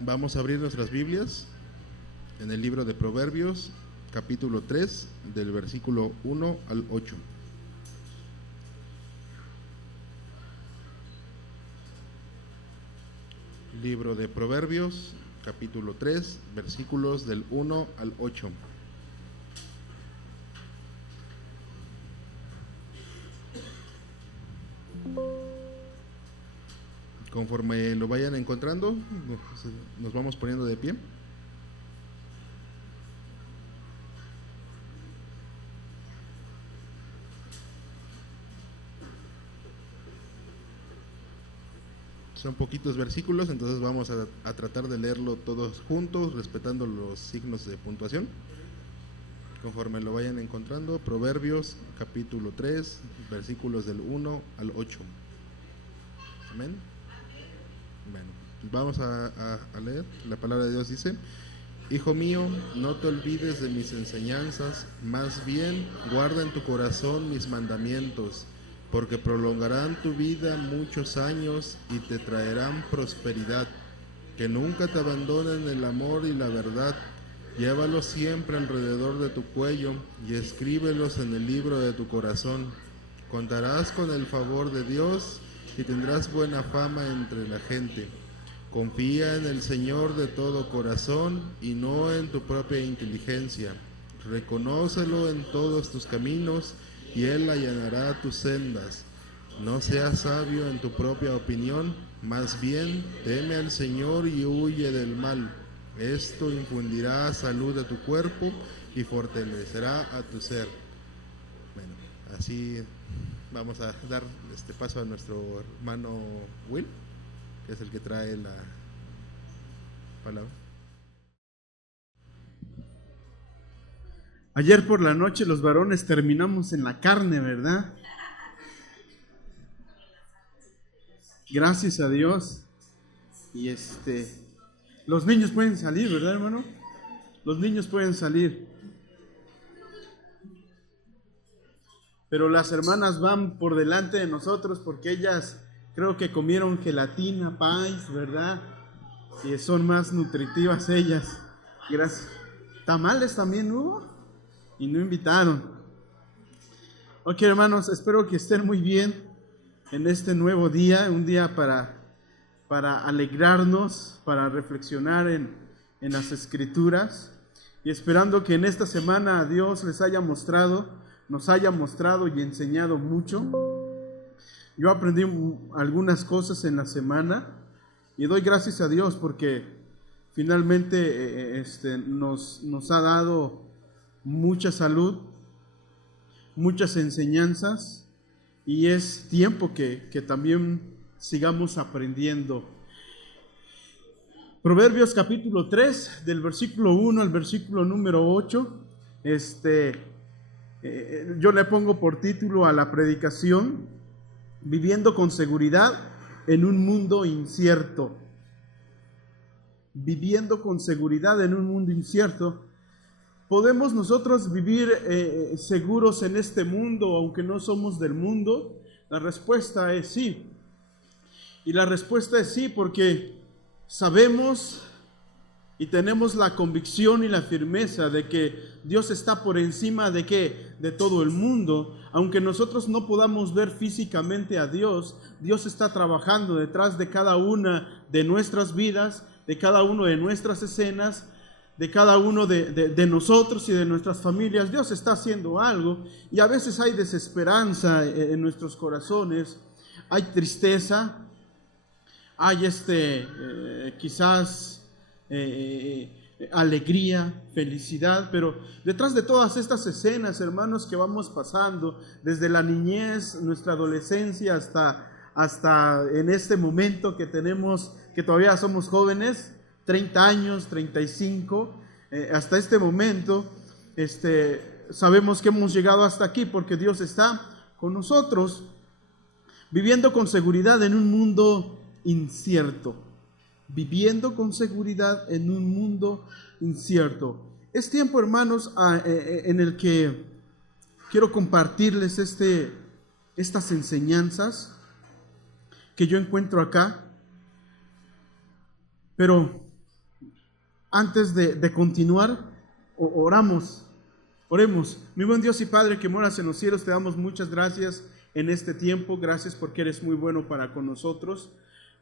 Vamos a abrir nuestras Biblias en el libro de Proverbios, capítulo 3, del versículo 1 al 8. Libro de Proverbios, capítulo 3, versículos del 1 al 8. Conforme lo vayan encontrando, nos vamos poniendo de pie. Son poquitos versículos, entonces vamos a tratar de leerlo todos juntos, respetando los signos de puntuación. Conforme lo vayan encontrando, Proverbios capítulo 3, versículos del 1 al 8. Amén. Bueno, vamos a leer. La palabra de Dios dice: Hijo mío, no te olvides de mis enseñanzas, más bien guarda en tu corazón mis mandamientos, porque prolongarán tu vida muchos años y te traerán prosperidad. Que nunca te abandonen el amor y la verdad. Llévalos siempre alrededor de tu cuello y escríbelos en el libro de tu corazón. Contarás con el favor de Dios y tendrás buena fama entre la gente. Confía en el Señor de todo corazón y no en tu propia inteligencia. Reconócelo en todos tus caminos y Él allanará tus sendas. No seas sabio en tu propia opinión, más bien teme al Señor y huye del mal. Esto infundirá salud a tu cuerpo y fortalecerá a tu ser. Bueno, así vamos a dar este paso a nuestro hermano Will, que es el que trae la palabra. Ayer por la noche los varones terminamos en la carne, ¿verdad? Gracias a Dios. Y los niños pueden salir, ¿verdad, hermano? Los niños pueden salir. Pero las hermanas van por delante de nosotros porque ellas creo que comieron gelatina, país, ¿verdad? Y son más nutritivas ellas. Gracias. Tamales también hubo y no invitaron. Ok, hermanos, espero que estén muy bien en este nuevo día, un día para alegrarnos, para reflexionar en las Escrituras, y esperando que en esta semana Dios nos haya mostrado y enseñado mucho. Yo aprendí algunas cosas en la semana y doy gracias a Dios porque finalmente nos ha dado mucha salud, muchas enseñanzas, y es tiempo que también sigamos aprendiendo. Proverbios capítulo 3, del versículo 1 al versículo número 8. Yo le pongo por título a la predicación: Viviendo con seguridad en un mundo incierto. Viviendo con seguridad en un mundo incierto. ¿Podemos nosotros vivir seguros en este mundo aunque no somos del mundo? La respuesta es sí. Y la respuesta es sí porque sabemos y tenemos la convicción y la firmeza de que Dios está por encima de todo el mundo. Aunque nosotros no podamos ver físicamente a Dios, Dios está trabajando detrás de cada una de nuestras vidas, de cada uno de nuestras escenas, de cada uno de nosotros y de nuestras familias. Dios está haciendo algo, y a veces hay desesperanza en nuestros corazones, hay tristeza, hay quizás alegría, felicidad, pero detrás de todas estas escenas, hermanos, que vamos pasando desde la niñez, nuestra adolescencia, hasta en este momento que tenemos, que todavía somos jóvenes, 30 años, 35, hasta este momento, sabemos que hemos llegado hasta aquí porque Dios está con nosotros, viviendo con seguridad en un mundo incierto. Viviendo con seguridad en un mundo incierto. Es tiempo, hermanos, en el que quiero compartirles estas enseñanzas que yo encuentro acá. Pero antes de continuar, oremos. Mi buen Dios y Padre que moras en los cielos, te damos muchas gracias en este tiempo. Gracias porque eres muy bueno para con nosotros.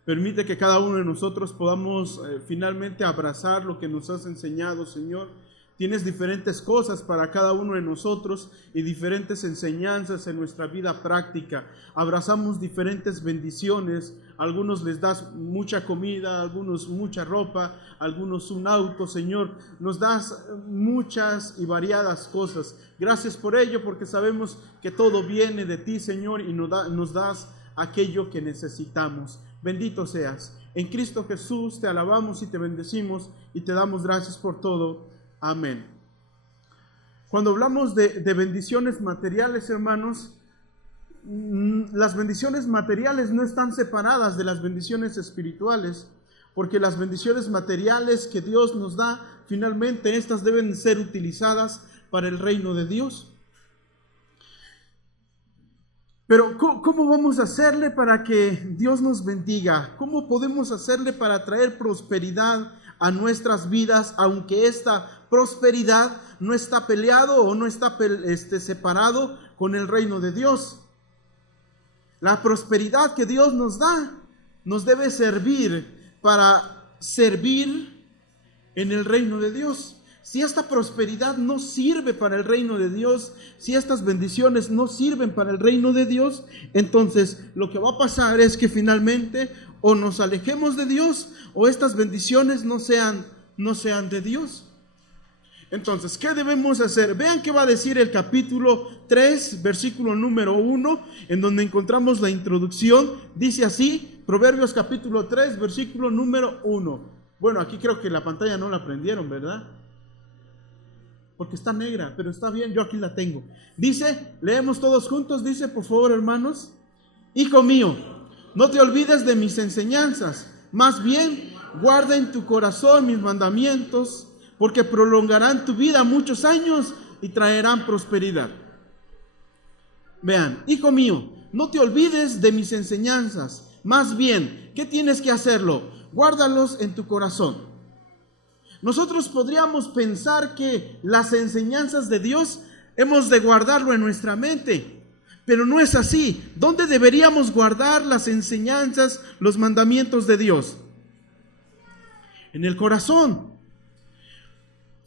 Permite que cada uno de nosotros podamos finalmente abrazar lo que nos has enseñado, Señor. Tienes diferentes cosas para cada uno de nosotros y diferentes enseñanzas en nuestra vida práctica. Abrazamos diferentes bendiciones. A algunos les das mucha comida, a algunos mucha ropa, a algunos un auto, Señor. Nos das muchas y variadas cosas. Gracias por ello, porque sabemos que todo viene de ti, Señor, y nos das aquello que necesitamos. Bendito seas. En Cristo Jesús te alabamos y te bendecimos y te damos gracias por todo. Amén. Cuando hablamos de bendiciones materiales, hermanos, las bendiciones materiales no están separadas de las bendiciones espirituales, porque las bendiciones materiales que Dios nos da, finalmente estas deben ser utilizadas para el reino de Dios. Pero ¿cómo vamos a hacerle para que Dios nos bendiga? ¿Cómo podemos hacerle para traer prosperidad a nuestras vidas, aunque esta prosperidad no está peleado o no está separado con el reino de Dios? La prosperidad que Dios nos da nos debe servir para servir en el reino de Dios. Si esta prosperidad no sirve para el reino de Dios, si estas bendiciones no sirven para el reino de Dios, entonces lo que va a pasar es que finalmente o nos alejemos de Dios o estas bendiciones no sean de Dios. Entonces, ¿qué debemos hacer? Vean qué va a decir el capítulo 3, versículo número 1, en donde encontramos la introducción. Dice así, Proverbios capítulo 3, versículo número 1. Bueno, aquí creo que la pantalla no la prendieron, ¿verdad? Porque está negra, pero está bien, yo aquí la tengo. Dice, leemos todos juntos, dice, por favor, hermanos. Hijo mío, no te olvides de mis enseñanzas, más bien guarda en tu corazón mis mandamientos, porque prolongarán tu vida muchos años y traerán prosperidad. Vean, hijo mío, no te olvides de mis enseñanzas, más bien, ¿qué tienes que hacerlo? Guárdalos en tu corazón. Nosotros podríamos pensar que las enseñanzas de Dios hemos de guardarlo en nuestra mente, pero no es así. ¿Dónde deberíamos guardar las enseñanzas, los mandamientos de Dios? En el corazón.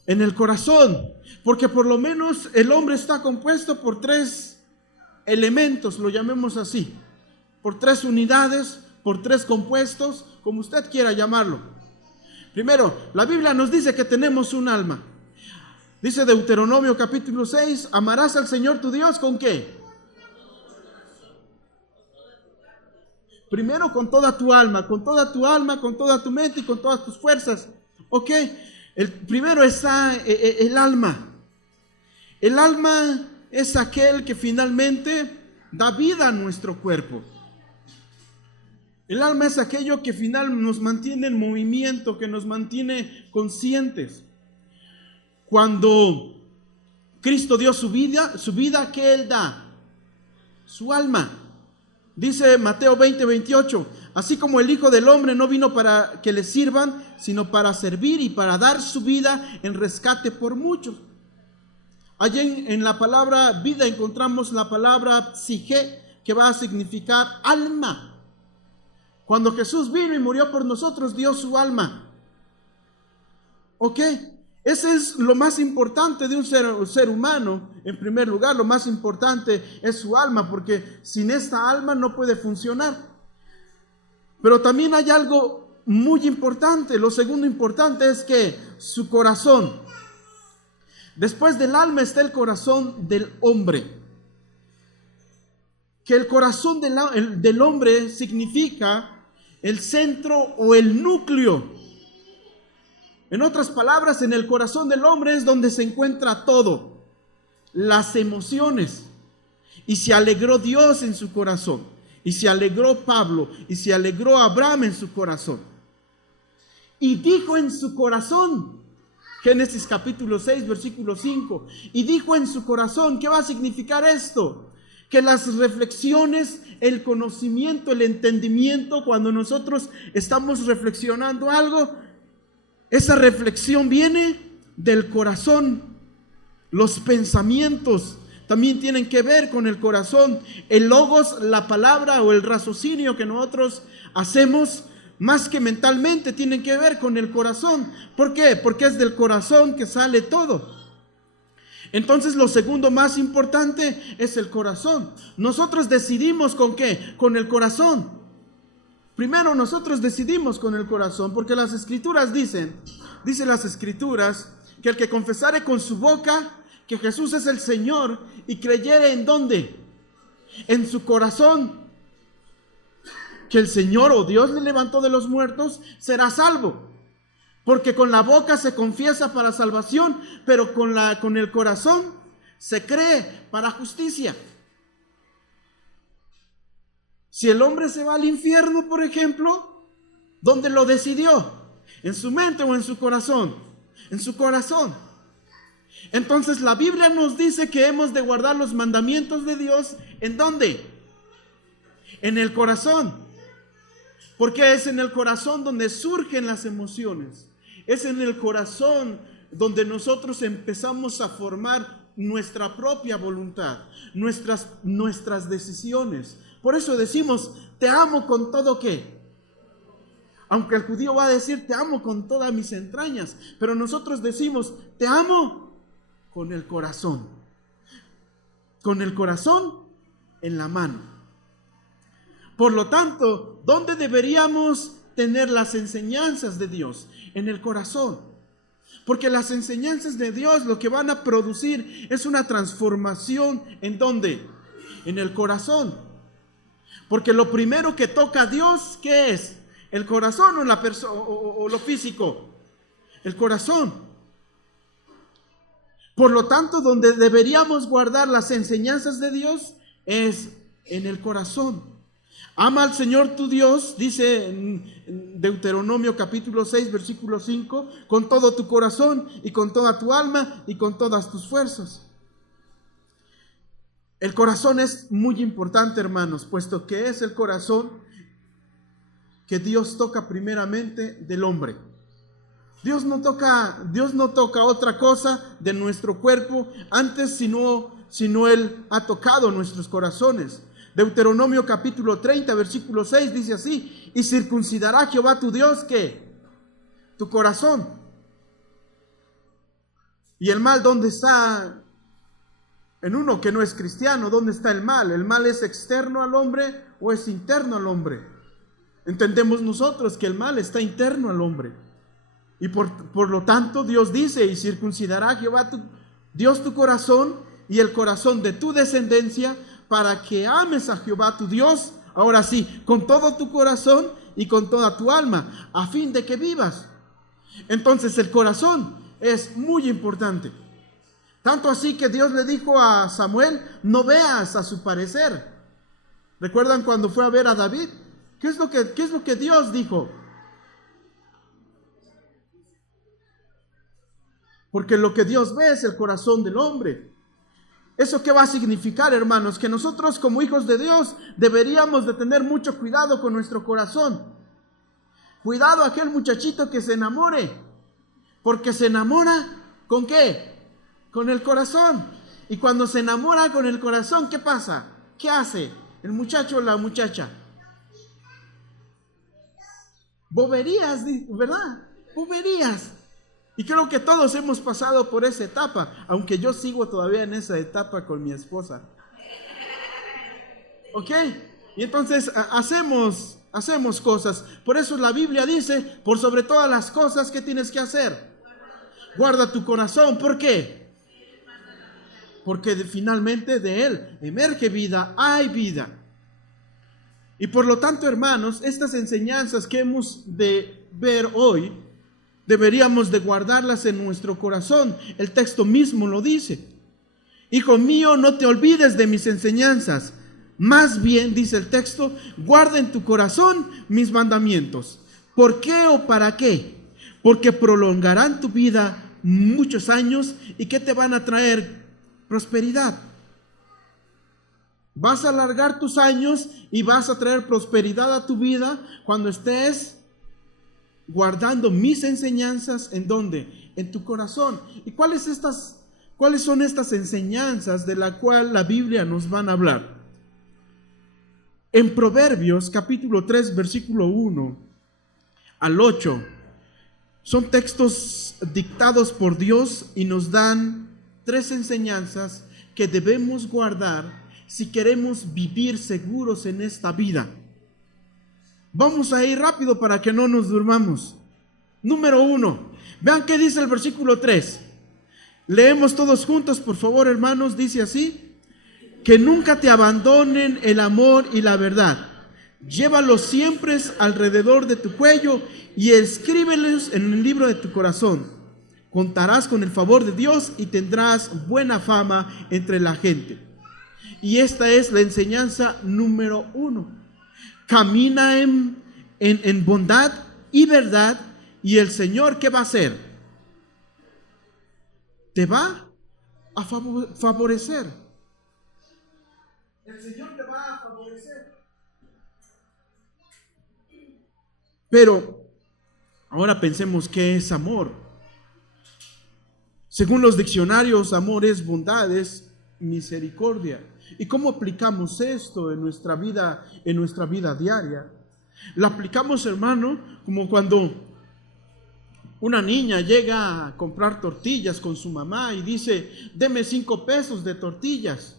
En el corazón, porque por lo menos el hombre está compuesto por 3 elementos, lo llamemos así, por 3 unidades, por 3 compuestos, como usted quiera llamarlo. Primero, la Biblia nos dice que tenemos un alma. Dice Deuteronomio capítulo 6, amarás al Señor tu Dios ¿con qué? Primero con toda tu alma, con toda tu mente y con todas tus fuerzas. ¿Ok? Primero está el alma. El alma es aquel que finalmente da vida a nuestro cuerpo. El alma es aquello que finalmente nos mantiene en movimiento, que nos mantiene conscientes. Cuando Cristo dio su vida, ¿qué Él da? Su alma. Dice Mateo 20:28, así como el Hijo del Hombre no vino para que le sirvan, sino para servir y para dar su vida en rescate por muchos. Allí en la palabra vida encontramos la palabra psique, que va a significar alma. Cuando Jesús vino y murió por nosotros, dio su alma. ¿Ok? Ese es lo más importante de un ser humano. En primer lugar, lo más importante es su alma, porque sin esta alma no puede funcionar. Pero también hay algo muy importante. Lo segundo importante es que su corazón. Después del alma está el corazón del hombre. Que el corazón del hombre significa el centro o el núcleo. En otras palabras, en el corazón del hombre es donde se encuentra todo, las emociones. Y se alegró Dios en su corazón, y se alegró Pablo, y se alegró Abraham en su corazón. Y dijo en su corazón, Génesis capítulo 6, versículo 5, y dijo en su corazón, ¿qué va a significar esto? Que las reflexiones, el conocimiento, el entendimiento, cuando nosotros estamos reflexionando algo, Esa reflexión viene del corazón. Los pensamientos también tienen que ver con el corazón. El logos, la palabra o el raciocinio que nosotros hacemos, más que mentalmente, tienen que ver con el corazón. ¿Por qué? Porque es del corazón que sale todo. Entonces lo segundo más importante es el corazón. Nosotros decidimos ¿con qué? Con el corazón. Primero nosotros decidimos con el corazón, porque las escrituras dicen las escrituras, que el que confesare con su boca que Jesús es el Señor y creyere ¿en dónde? En su corazón que el Señor o Dios le levantó de los muertos, será salvo. Porque con la boca se confiesa para salvación, pero con el corazón se cree para justicia. Si el hombre se va al infierno, por ejemplo, ¿dónde lo decidió? ¿En su mente o en su corazón? En su corazón. Entonces la Biblia nos dice que hemos de guardar los mandamientos de Dios. ¿En dónde? En el corazón. Porque es en el corazón donde surgen las emociones. Es en el corazón donde nosotros empezamos a formar nuestra propia voluntad, nuestras decisiones. Por eso decimos, te amo con todo ¿qué? Aunque el judío va a decir, te amo con todas mis entrañas, pero nosotros decimos, te amo con el corazón. Con el corazón en la mano. Por lo tanto, ¿dónde deberíamos tener las enseñanzas de Dios? En el corazón. Porque las enseñanzas de Dios lo que van a producir es una transformación. ¿En dónde? En el corazón. Porque lo primero que toca a Dios, ¿qué es? ¿El corazón o la persona o lo físico? El corazón. Por lo tanto, donde deberíamos guardar las enseñanzas de Dios es en el corazón. Ama al Señor tu Dios, dice en Deuteronomio capítulo 6, versículo 5, con todo tu corazón y con toda tu alma y con todas tus fuerzas. El corazón es muy importante, hermanos, puesto que es el corazón que Dios toca primeramente del hombre. Dios no toca otra cosa de nuestro cuerpo antes, sino Él ha tocado nuestros corazones. Deuteronomio capítulo 30, versículo 6 dice así: y circuncidará Jehová tu Dios, ¿qué? Tu corazón. ¿Y el mal dónde está? En uno que no es cristiano, ¿dónde está el mal? ¿El mal es externo al hombre o es interno al hombre? Entendemos nosotros que el mal está interno al hombre. Y por lo tanto Dios dice, y circuncidará Jehová tu Dios tu corazón y el corazón de tu descendencia, para que ames a Jehová tu Dios, ahora sí, con todo tu corazón y con toda tu alma, a fin de que vivas. Entonces el corazón es muy importante. Tanto así que Dios le dijo a Samuel, no veas a su parecer. ¿Recuerdan cuando fue a ver a David? ¿Qué es lo que Dios dijo? Porque lo que Dios ve es el corazón del hombre. ¿Eso qué va a significar, hermanos? Que nosotros como hijos de Dios deberíamos de tener mucho cuidado con nuestro corazón. Cuidado a aquel muchachito que se enamore. Porque se enamora ¿con qué? Con el corazón. Y cuando se enamora con el corazón, ¿qué pasa? ¿Qué hace el muchacho o la muchacha? Boberías, ¿verdad? Boberías. Y creo que todos hemos pasado por esa etapa, aunque yo sigo todavía en esa etapa con mi esposa. ¿Ok? Y entonces hacemos cosas. Por eso la Biblia dice, por sobre todas las cosas, ¿qué tienes que hacer? Guarda tu corazón. ¿Por qué? Porque finalmente de él emerge vida, hay vida. Y por lo tanto, hermanos, estas enseñanzas que hemos de ver hoy, deberíamos de guardarlas en nuestro corazón. El texto mismo lo dice. Hijo mío, no te olvides de mis enseñanzas. Más bien, dice el texto, guarda en tu corazón mis mandamientos. ¿Por qué o para qué? Porque prolongarán tu vida muchos años y que te van a traer prosperidad. Vas a alargar tus años y vas a traer prosperidad a tu vida cuando estés guardando mis enseñanzas, ¿en dónde? En tu corazón. ¿Y cuáles son estas enseñanzas de la cual la Biblia nos van a hablar? En Proverbios capítulo 3, versículo 1 al 8, son textos dictados por Dios y nos dan 3 enseñanzas que debemos guardar si queremos vivir seguros en esta vida. Vamos a ir rápido para que no nos durmamos. Número 1, vean qué dice el versículo 3. Leemos todos juntos, por favor, hermanos. Dice así: que nunca te abandonen el amor y la verdad. Llévalos siempre alrededor de tu cuello y escríbelos en el libro de tu corazón. Contarás con el favor de Dios y tendrás buena fama entre la gente. Y esta es la enseñanza número 1. Camina en bondad y verdad, y el Señor, ¿qué va a hacer? Te va a favorecer. El Señor te va a favorecer. Pero ahora pensemos, ¿qué es amor? Según los diccionarios, amor es bondad, es misericordia. ¿Y cómo aplicamos esto en nuestra vida diaria? La aplicamos, hermano, como cuando una niña llega a comprar tortillas con su mamá y dice: deme 5 pesos de tortillas.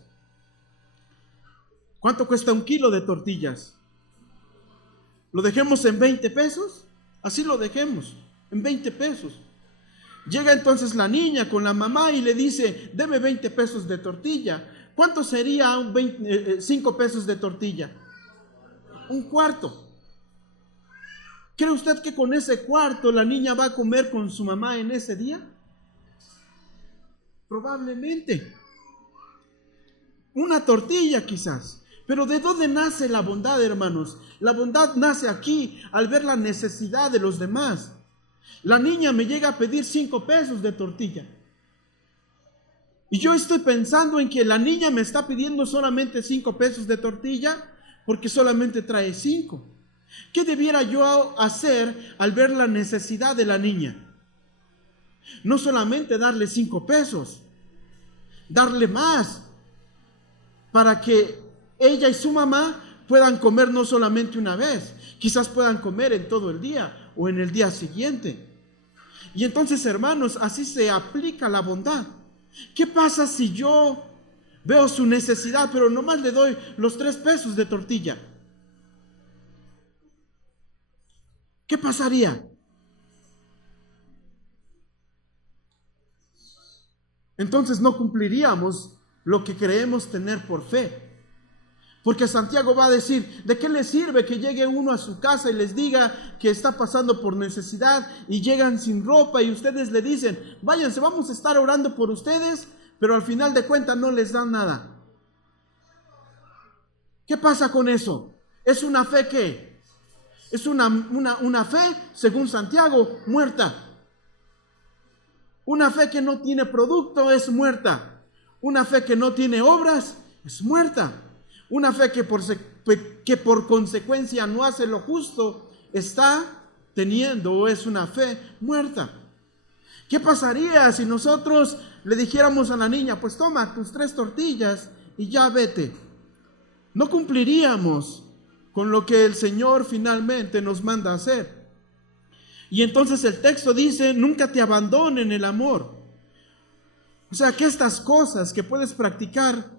¿Cuánto cuesta 1 kilo de tortillas? ¿Lo dejemos en 20 pesos? Así lo dejemos, en 20 pesos. Llega entonces la niña con la mamá y le dice: deme 20 pesos de tortilla. ¿Cuánto sería 5 pesos de tortilla? 1/4. ¿Cree usted que con ese cuarto la niña va a comer con su mamá en ese día? Probablemente. Una tortilla quizás. Pero ¿de dónde nace la bondad, hermanos? La bondad nace aquí, al ver la necesidad de los demás. La niña me llega a pedir 5 pesos de tortilla. Y yo estoy pensando en que la niña me está pidiendo solamente 5 pesos de tortilla porque solamente trae 5. ¿Qué debiera yo hacer al ver la necesidad de la niña? No solamente darle 5 pesos, darle más, para que ella y su mamá puedan comer no solamente una vez, quizás puedan comer en todo el día o en el día siguiente. Y entonces, hermanos, así se aplica la bondad. ¿Qué pasa si yo veo su necesidad, pero nomás le doy los 3 pesos de tortilla? ¿Qué pasaría? Entonces no cumpliríamos lo que creemos tener por fe. Porque Santiago va a decir: ¿de qué les sirve que llegue uno a su casa y les diga que está pasando por necesidad y llegan sin ropa y ustedes le dicen: váyanse, vamos a estar orando por ustedes, pero al final de cuentas no les dan nada? ¿Qué pasa con eso? ¿Es una fe qué? Es una fe, según Santiago, muerta. Una fe que no tiene producto es muerta. Una fe que no tiene obras es muerta. Una fe que por consecuencia no hace lo justo está teniendo o es una fe muerta. ¿Qué pasaría si nosotros le dijéramos a la niña: pues toma tus 3 tortillas y ya vete? No cumpliríamos con lo que el Señor finalmente nos manda hacer. Y entonces el texto dice: nunca te abandonen el amor. O sea, que estas cosas que puedes practicar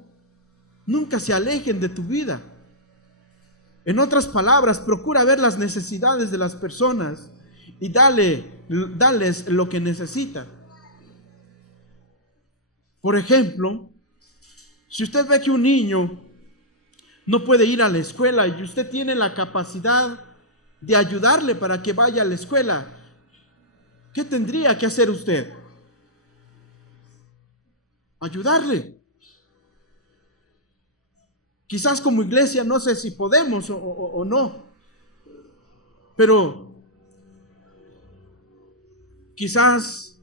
nunca se alejen de tu vida. En otras palabras, procura ver las necesidades de las personas y dales lo que necesitan. Por ejemplo, si usted ve que un niño no puede ir a la escuela y usted tiene la capacidad de ayudarle para que vaya a la escuela, ¿qué tendría que hacer usted? Ayudarle. Quizás como iglesia no sé si podemos o no, pero quizás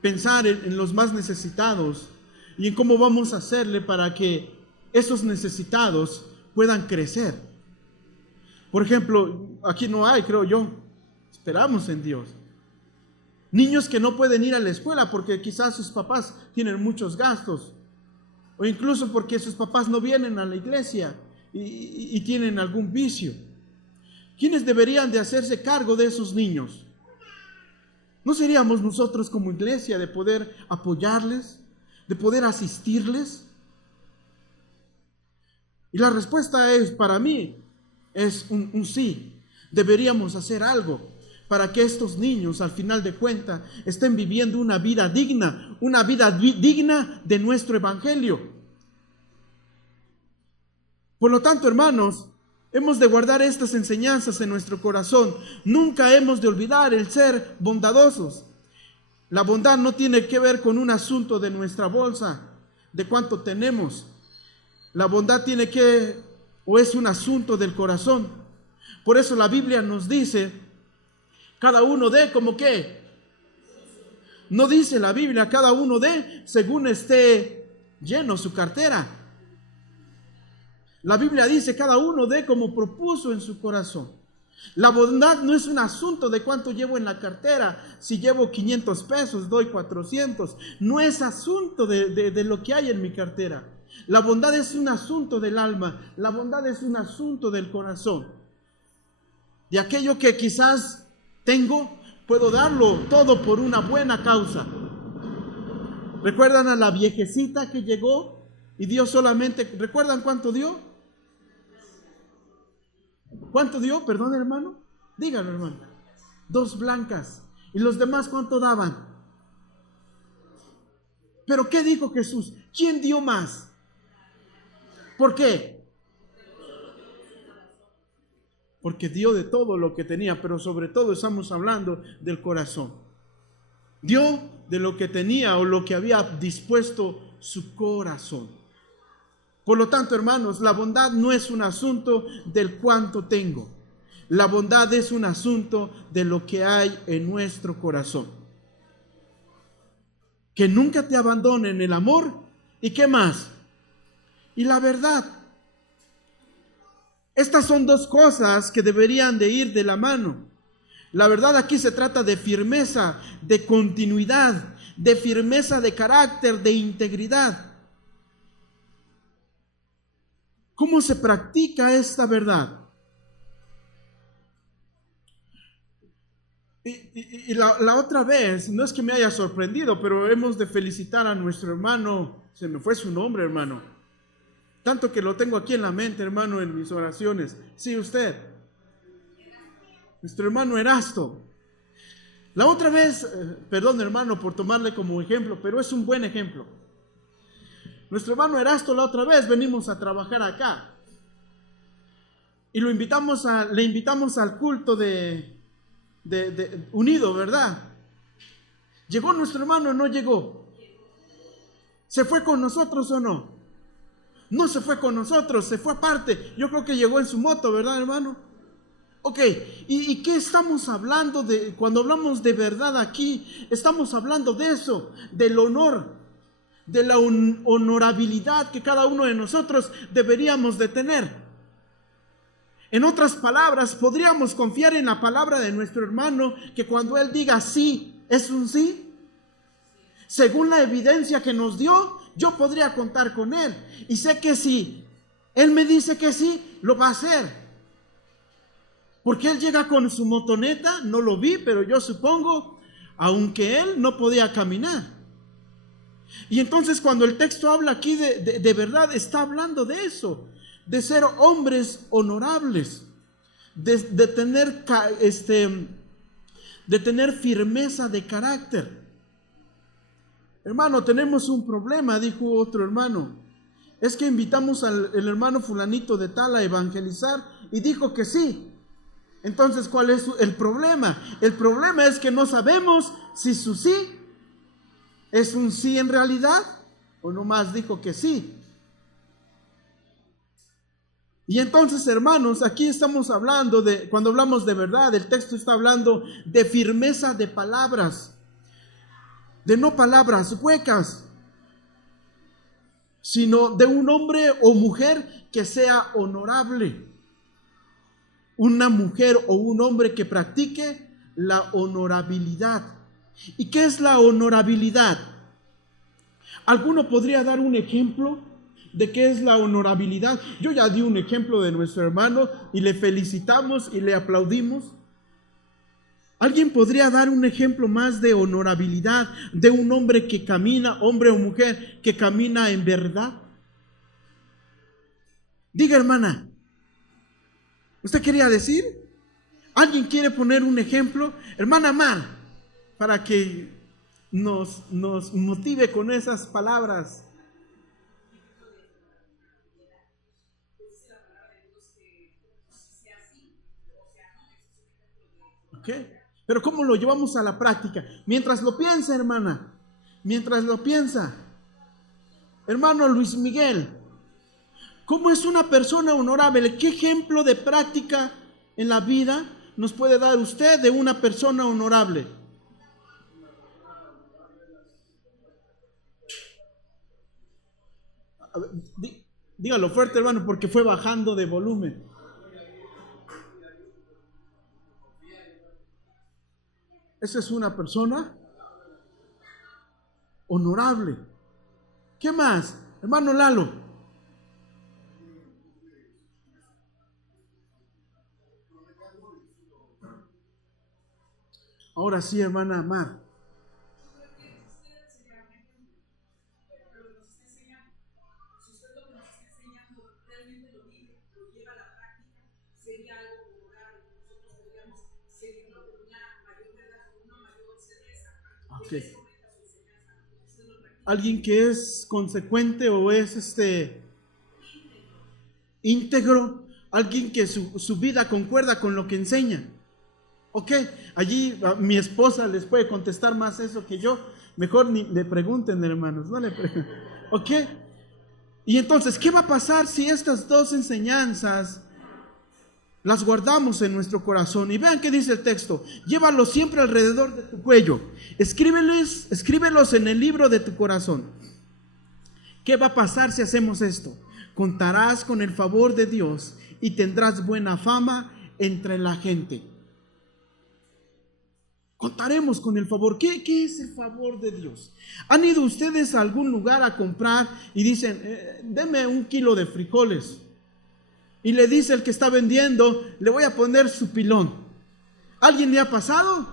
pensar en los más necesitados y en cómo vamos a hacerle para que esos necesitados puedan crecer. Por ejemplo, aquí no hay, creo yo, Esperamos en Dios. Niños que no pueden ir a la escuela porque quizás sus papás tienen muchos gastos, o incluso porque sus papás no vienen a la iglesia y tienen algún vicio. ¿Quiénes deberían de hacerse cargo de esos niños? ¿No seríamos nosotros como iglesia de poder apoyarles, de poder asistirles? Y la respuesta es, para mí, es un sí. Deberíamos hacer algo para que estos niños, al final de cuentas, estén viviendo una vida digna de nuestro evangelio. Por lo tanto, hermanos, hemos de guardar estas enseñanzas en nuestro corazón. Nunca hemos de olvidar el ser bondadosos. La bondad no tiene que ver con un asunto de nuestra bolsa, de cuánto tenemos. La bondad es un asunto del corazón. Por eso la Biblia nos dice, cada uno dé como qué. No dice la Biblia, cada uno dé según esté lleno su cartera. La Biblia dice, cada uno dé como propuso en su corazón. La bondad no es un asunto de cuánto llevo en la cartera. Si llevo 500 pesos, doy 400. No es asunto de lo que hay en mi cartera. La bondad es un asunto del alma. La bondad es un asunto del corazón. De aquello que quizás tengo, puedo darlo todo por una buena causa. ¿Recuerdan a la viejecita que llegó y dio solamente, ¿recuerdan cuánto dio? ¿Cuánto dio? Perdón, hermano. Díganlo, hermano. 2 blancas. ¿Y los demás cuánto daban? ¿Pero qué dijo Jesús? ¿Quién dio más? ¿Por qué? Porque dio de todo lo que tenía, pero sobre todo estamos hablando del corazón. Dio de lo que tenía o lo que había dispuesto su corazón. Por lo tanto, hermanos, la bondad no es un asunto del cuánto tengo. La bondad es un asunto de lo que hay en nuestro corazón. Que nunca te abandonen el amor. ¿Y qué más? Y la verdad. Estas son 2 cosas que deberían de ir de la mano. La verdad aquí se trata de firmeza, de continuidad, de firmeza de carácter, de integridad. ¿Cómo se practica esta verdad? Y la otra vez, no es que me haya sorprendido, pero hemos de felicitar a nuestro hermano, se me fue su nombre, hermano. Tanto que lo tengo aquí en la mente, hermano, en mis oraciones. Sí, usted. Nuestro hermano Erasto. La otra vez, perdón, hermano, por tomarle como ejemplo, pero es un buen ejemplo. Nuestro hermano Erasto, la otra vez venimos a trabajar acá. Y le invitamos al culto de unido, ¿verdad? ¿Llegó nuestro hermano o no llegó? ¿Se fue con nosotros o no? No se fue con nosotros, se fue aparte. Yo creo que llegó en su moto, ¿verdad, hermano? Ok, ¿y qué estamos hablando de? Cuando hablamos de verdad aquí, estamos hablando de eso, del honor, de la honorabilidad que cada uno de nosotros deberíamos de tener. En otras palabras, podríamos confiar en la palabra de nuestro hermano, que cuando él diga sí, es un sí. Según la evidencia que nos dio, yo podría contar con él. Y sé que si él me dice que sí, lo va a hacer. Porque él llega con su motoneta, no lo vi, pero yo supongo, aunque él no podía caminar. Y entonces cuando el texto habla aquí de verdad, está hablando de eso, de ser hombres honorables, de tener firmeza de carácter. Hermano, tenemos un problema, dijo otro hermano. Es que invitamos al hermano fulanito de tal a evangelizar y dijo que sí. Entonces, ¿cuál es el problema? El problema es que no sabemos si su sí es un sí en realidad o nomás dijo que sí. Y entonces, hermanos, aquí estamos hablando cuando hablamos de verdad, el texto está hablando de firmeza de palabras, de no palabras huecas, sino de un hombre o mujer que sea honorable. Una mujer o un hombre que practique la honorabilidad. ¿Y qué es la honorabilidad? ¿Alguno podría dar un ejemplo de qué es la honorabilidad? Yo ya di un ejemplo de nuestro hermano y le felicitamos y le aplaudimos. ¿Alguien podría dar un ejemplo más de honorabilidad de un hombre que camina, hombre o mujer, que camina en verdad? Diga, hermana, ¿usted quería decir? ¿Alguien quiere poner un ejemplo? Hermana Mar, para que nos motive con esas palabras. ¿Ok? Pero ¿cómo lo llevamos a la práctica? Mientras lo piensa, hermana, mientras lo piensa. Hermano Luis Miguel, ¿cómo es una persona honorable? ¿Qué ejemplo de práctica en la vida nos puede dar usted de una persona honorable? A ver, dígalo fuerte, hermano, porque fue bajando de volumen. Esa es una persona honorable. ¿Qué más? Hermano Lalo. Ahora sí, hermana Mar. Okay. Alguien que es consecuente o es íntegro, alguien que su vida concuerda con lo que enseña. Ok, allí mi esposa les puede contestar más eso que yo. Mejor ni le pregunten, hermanos, no le pregunten. Ok, y entonces, ¿qué va a pasar si estas dos enseñanzas las guardamos en nuestro corazón? Y vean qué dice el texto: llévalos siempre alrededor de tu cuello, escríbelos en el libro de tu corazón. ¿Qué va a pasar si hacemos esto? Contarás con el favor de Dios y tendrás buena fama entre la gente. Contaremos con el favor. ¿Qué es el favor de Dios? ¿Han ido ustedes a algún lugar a comprar y dicen, deme 1 kilo de frijoles? Y le dice el que está vendiendo, le voy a poner su pilón. ¿Alguien le ha pasado?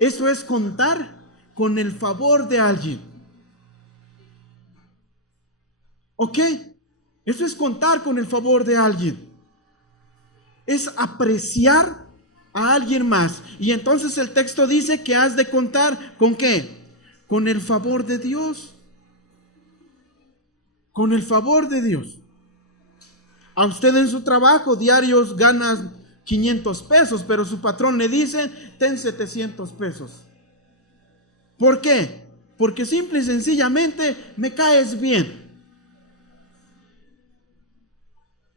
Eso es contar con el favor de alguien. ¿Ok? Eso es contar con el favor de alguien. Es apreciar a alguien más. Y entonces el texto dice que has de contar ¿con qué? Con el favor de Dios. Con el favor de Dios. A usted en su trabajo diarios ganas 500 pesos, pero su patrón le dice, ten 700 pesos. ¿Por qué? Porque simple y sencillamente me caes bien.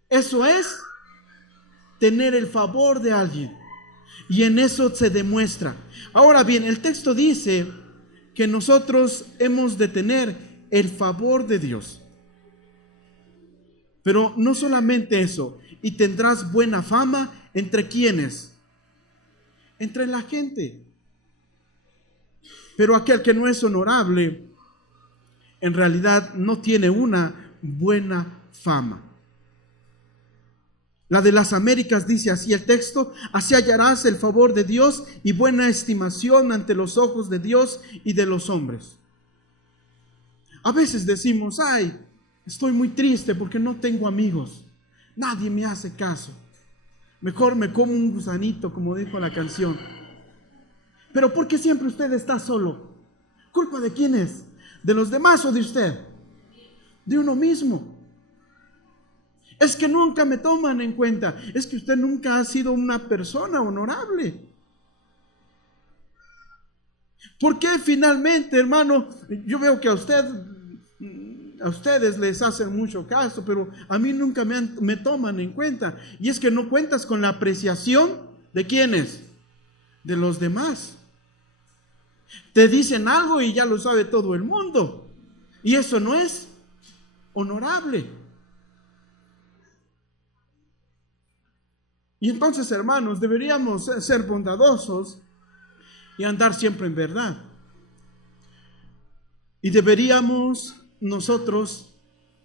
Eso es tener el favor de alguien. Y en eso se demuestra. Ahora bien, el texto dice que nosotros hemos de tener el favor de Dios. Pero no solamente eso, y tendrás buena fama entre quienes, entre la gente. Pero aquel que no es honorable, en realidad no tiene una buena fama. La de las Américas dice así el texto: así hallarás el favor de Dios y buena estimación ante los ojos de Dios y de los hombres. A veces decimos, ay, estoy muy triste porque no tengo amigos. Nadie me hace caso. Mejor me como un gusanito, como dijo la canción. Pero ¿por qué siempre usted está solo? ¿Culpa de quién es? ¿De los demás o de usted? De uno mismo. Es que nunca me toman en cuenta. Es que usted nunca ha sido una persona honorable. ¿Por qué finalmente, hermano? Yo veo que a ustedes les hacen mucho caso, pero a mí nunca me toman en cuenta. Y es que no cuentas con la apreciación de ¿quiénes? De los demás. Te dicen algo y ya lo sabe todo el mundo. Y eso no es honorable. Y entonces, hermanos, deberíamos ser bondadosos y andar siempre en verdad. Y deberíamos nosotros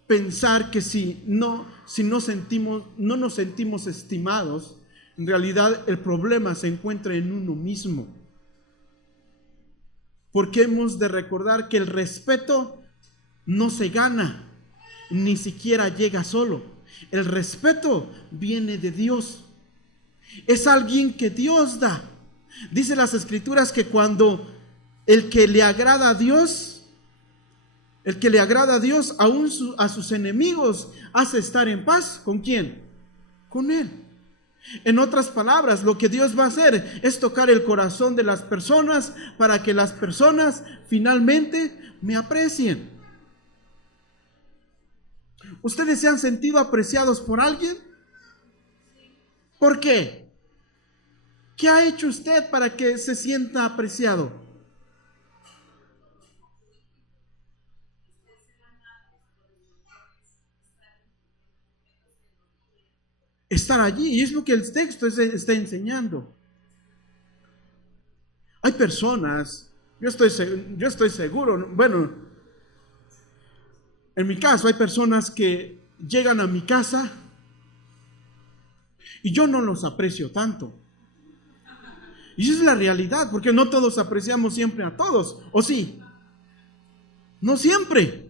pensar que si no nos sentimos estimados, en realidad el problema se encuentra en uno mismo. Porque hemos de recordar que el respeto no se gana, ni siquiera llega solo. El respeto viene de Dios. Es alguien que Dios da. Dice las Escrituras que cuando el que le agrada a Dios, aún a sus enemigos, hace estar en paz. ¿Con quién? Con Él. En otras palabras, lo que Dios va a hacer es tocar el corazón de las personas para que las personas finalmente me aprecien. ¿Ustedes se han sentido apreciados por alguien? ¿Por qué? ¿Qué ha hecho usted para que se sienta apreciado? Estar allí, y es lo que el texto está enseñando. Hay personas, yo estoy seguro, bueno, en mi caso hay personas que llegan a mi casa y yo no los aprecio tanto. Y esa es la realidad, porque no todos apreciamos siempre a todos, ¿o sí? No siempre.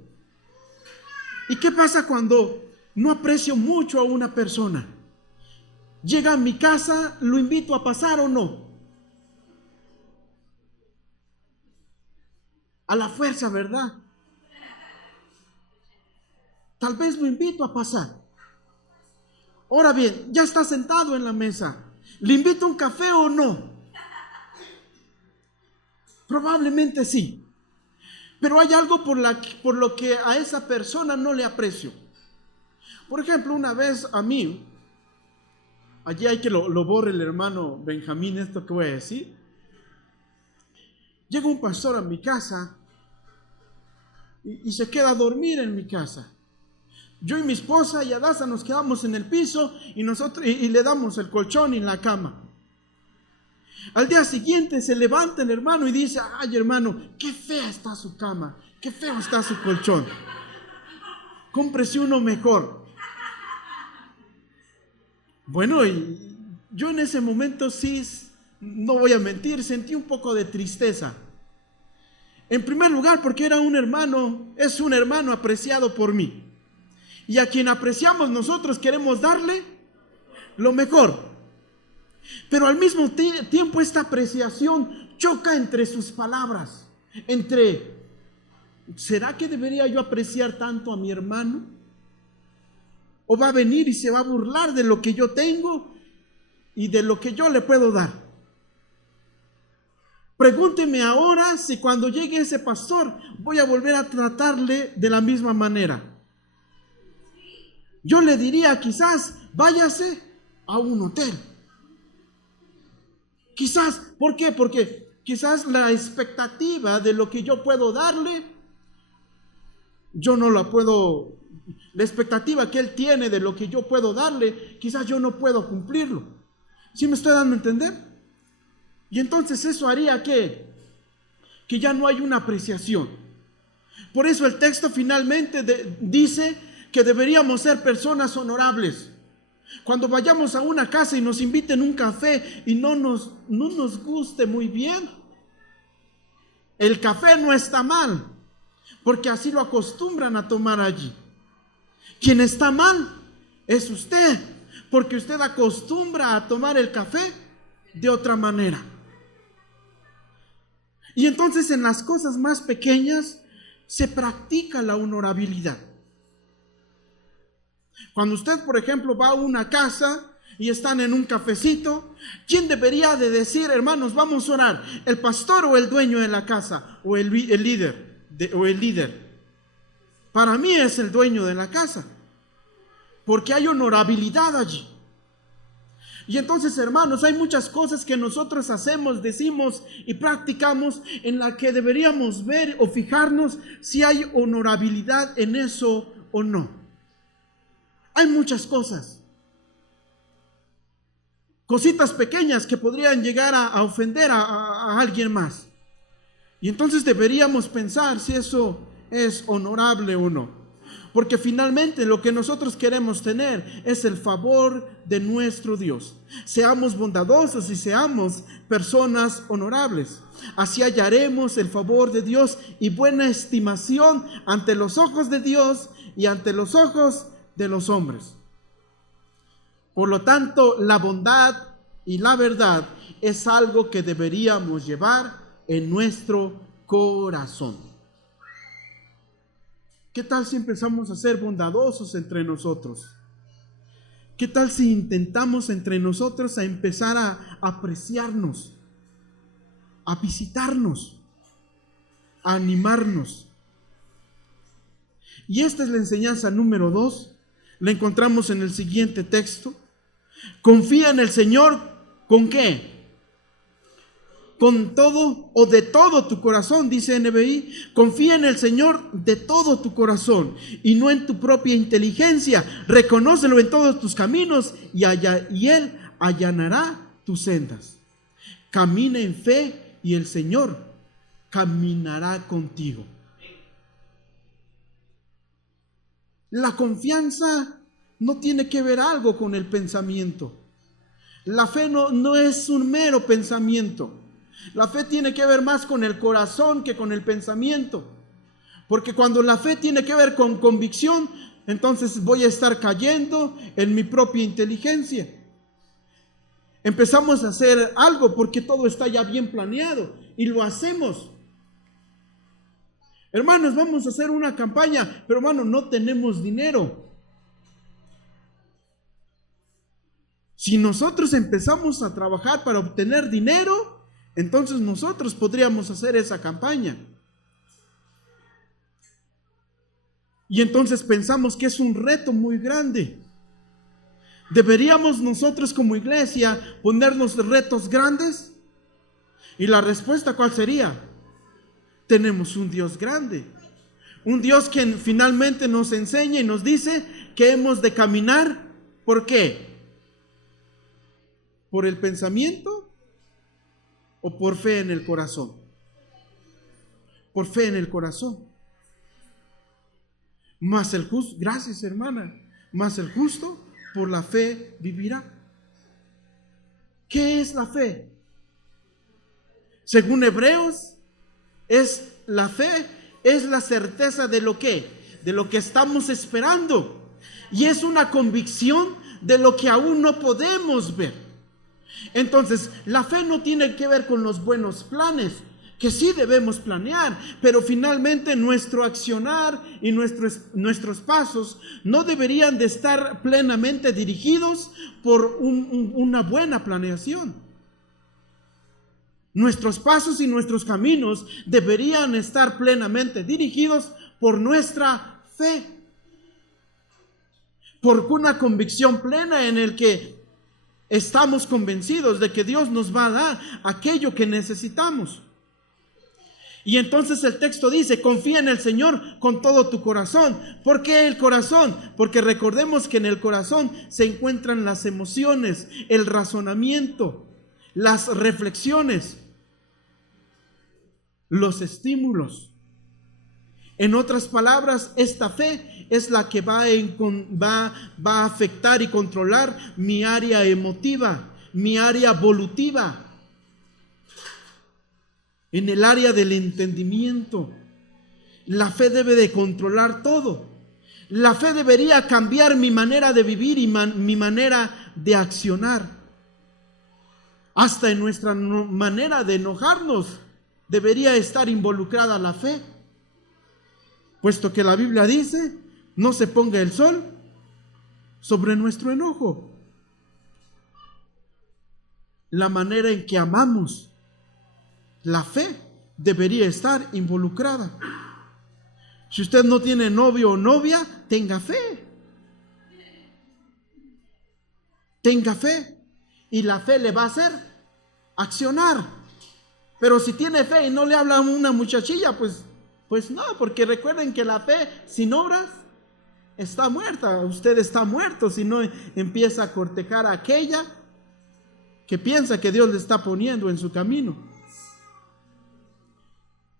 ¿Y qué pasa cuando no aprecio mucho a una persona? Llega a mi casa, ¿lo invito a pasar o no? A la fuerza, ¿verdad? Tal vez lo invito a pasar. Ahora bien, ya está sentado en la mesa. ¿Le invito a un café o no? Probablemente sí. Pero hay algo por lo que a esa persona no le aprecio. Por ejemplo, una vez a mí, allí hay que lo borre el hermano Benjamín, esto que voy a decir. Llega un pastor a mi casa y se queda a dormir en mi casa. Yo y mi esposa y Adasa nos quedamos en el piso y le damos el colchón y la cama. Al día siguiente se levanta el hermano y dice: ay, hermano, qué fea está su cama, qué feo está su colchón. Cómprese uno mejor. Bueno, y yo en ese momento sí, no voy a mentir, sentí un poco de tristeza. En primer lugar, porque es un hermano apreciado por mí. Y a quien apreciamos nosotros queremos darle lo mejor. Pero al mismo tiempo esta apreciación choca entre sus palabras. ¿Será que debería yo apreciar tanto a mi hermano? ¿O va a venir y se va a burlar de lo que yo tengo y de lo que yo le puedo dar? Pregúnteme ahora si cuando llegue ese pastor voy a volver a tratarle de la misma manera. Yo le diría, quizás váyase a un hotel. Quizás, ¿por qué? Porque quizás la expectativa de lo que yo puedo darle, yo no la puedo, la expectativa que él tiene de lo que yo puedo darle, quizás yo no puedo cumplirlo. ¿Sí me estoy dando a entender? Y entonces eso haría que ya no hay una apreciación. Por eso el texto finalmente dice que deberíamos ser personas honorables. Cuando vayamos a una casa y nos inviten un café y no nos guste muy bien, el café no está mal, porque así lo acostumbran a tomar allí. Quien está mal es usted, porque usted acostumbra a tomar el café de otra manera. Y entonces en las cosas más pequeñas se practica la honorabilidad. Cuando usted, por ejemplo, va a una casa y están en un cafecito, ¿quién debería de decir, hermanos, vamos a orar? ¿El pastor o el dueño de la casa? ¿O el líder? Para mí es el dueño de la casa, porque hay honorabilidad allí. Y entonces, hermanos, hay muchas cosas que nosotros hacemos, decimos y practicamos en la que deberíamos ver o fijarnos si hay honorabilidad en eso o no. Hay muchas cosas. cositas pequeñas que podrían llegar a ofender a alguien más. Y entonces deberíamos pensar si eso es honorable o no. Porque finalmente lo que nosotros queremos tener es el favor de nuestro Dios. Seamos bondadosos y seamos personas honorables. Así hallaremos el favor de Dios y buena estimación ante los ojos de Dios y ante los ojos de los hombres. Por lo tanto, la bondad y la verdad es algo que deberíamos llevar en nuestro corazón. ¿Qué tal si empezamos a ser bondadosos entre nosotros? ¿Qué tal si intentamos entre nosotros a empezar a apreciarnos, a visitarnos, a animarnos? Y esta es la enseñanza número 2. La encontramos en el siguiente texto. Confía en el Señor, ¿con qué? Con todo o de todo tu corazón, dice NBI. Confía en el Señor de todo tu corazón y no en tu propia inteligencia. Reconócelo en todos tus caminos y Él allanará tus sendas. Camina en fe y el Señor caminará contigo. La confianza no tiene que ver algo con el pensamiento. La fe no es un mero pensamiento. La fe tiene que ver más con el corazón que con el pensamiento. Porque cuando la fe tiene que ver con convicción, entonces voy a estar cayendo en mi propia inteligencia. Empezamos a hacer algo porque todo está ya bien planeado y lo hacemos. Hermanos, vamos a hacer una campaña, pero hermano, no tenemos dinero. Si nosotros empezamos a trabajar para obtener dinero, entonces nosotros podríamos hacer esa campaña. Y entonces pensamos que es un reto muy grande. ¿Deberíamos nosotros como iglesia ponernos retos grandes? Y la respuesta, ¿cuál sería? Tenemos un Dios grande. Un Dios que finalmente nos enseña y nos dice que hemos de caminar. ¿Por qué? ¿Por el pensamiento? ¿O por fe en el corazón? Por fe en el corazón. Mas el justo, gracias hermana, mas el justo por la fe vivirá. ¿Qué es la fe? Según Hebreos, la fe es la certeza de lo que estamos esperando. Y es una convicción de lo que aún no podemos ver. Entonces, la fe no tiene que ver con los buenos planes, que sí debemos planear, pero finalmente nuestro accionar y nuestros pasos no deberían de estar plenamente dirigidos por una buena planeación. Nuestros pasos y nuestros caminos deberían estar plenamente dirigidos por nuestra fe, por una convicción plena en el que estamos convencidos de que Dios nos va a dar aquello que necesitamos. Y entonces el texto dice, confía en el Señor con todo tu corazón. ¿Por qué el corazón? Porque recordemos que en el corazón se encuentran las emociones, el razonamiento, las reflexiones, los estímulos. En otras palabras, esta fe es la que va a afectar y controlar mi área emotiva, mi área volitiva, en el área del entendimiento. La fe debe de controlar todo. La fe debería cambiar mi manera de vivir y mi manera de accionar. Hasta en nuestra manera de enojarnos debería estar involucrada la fe. Puesto que la Biblia dice, no se ponga el sol sobre nuestro enojo. La manera en que amamos, la fe debería estar involucrada. Si usted no tiene novio o novia, tenga fe. Tenga fe. Y la fe le va a hacer accionar. Pero si tiene fe y no le habla a una muchachilla, pues no, porque recuerden que la fe sin obras está muerta. Usted está muerto si no empieza a cortejar a aquella que piensa que Dios le está poniendo en su camino.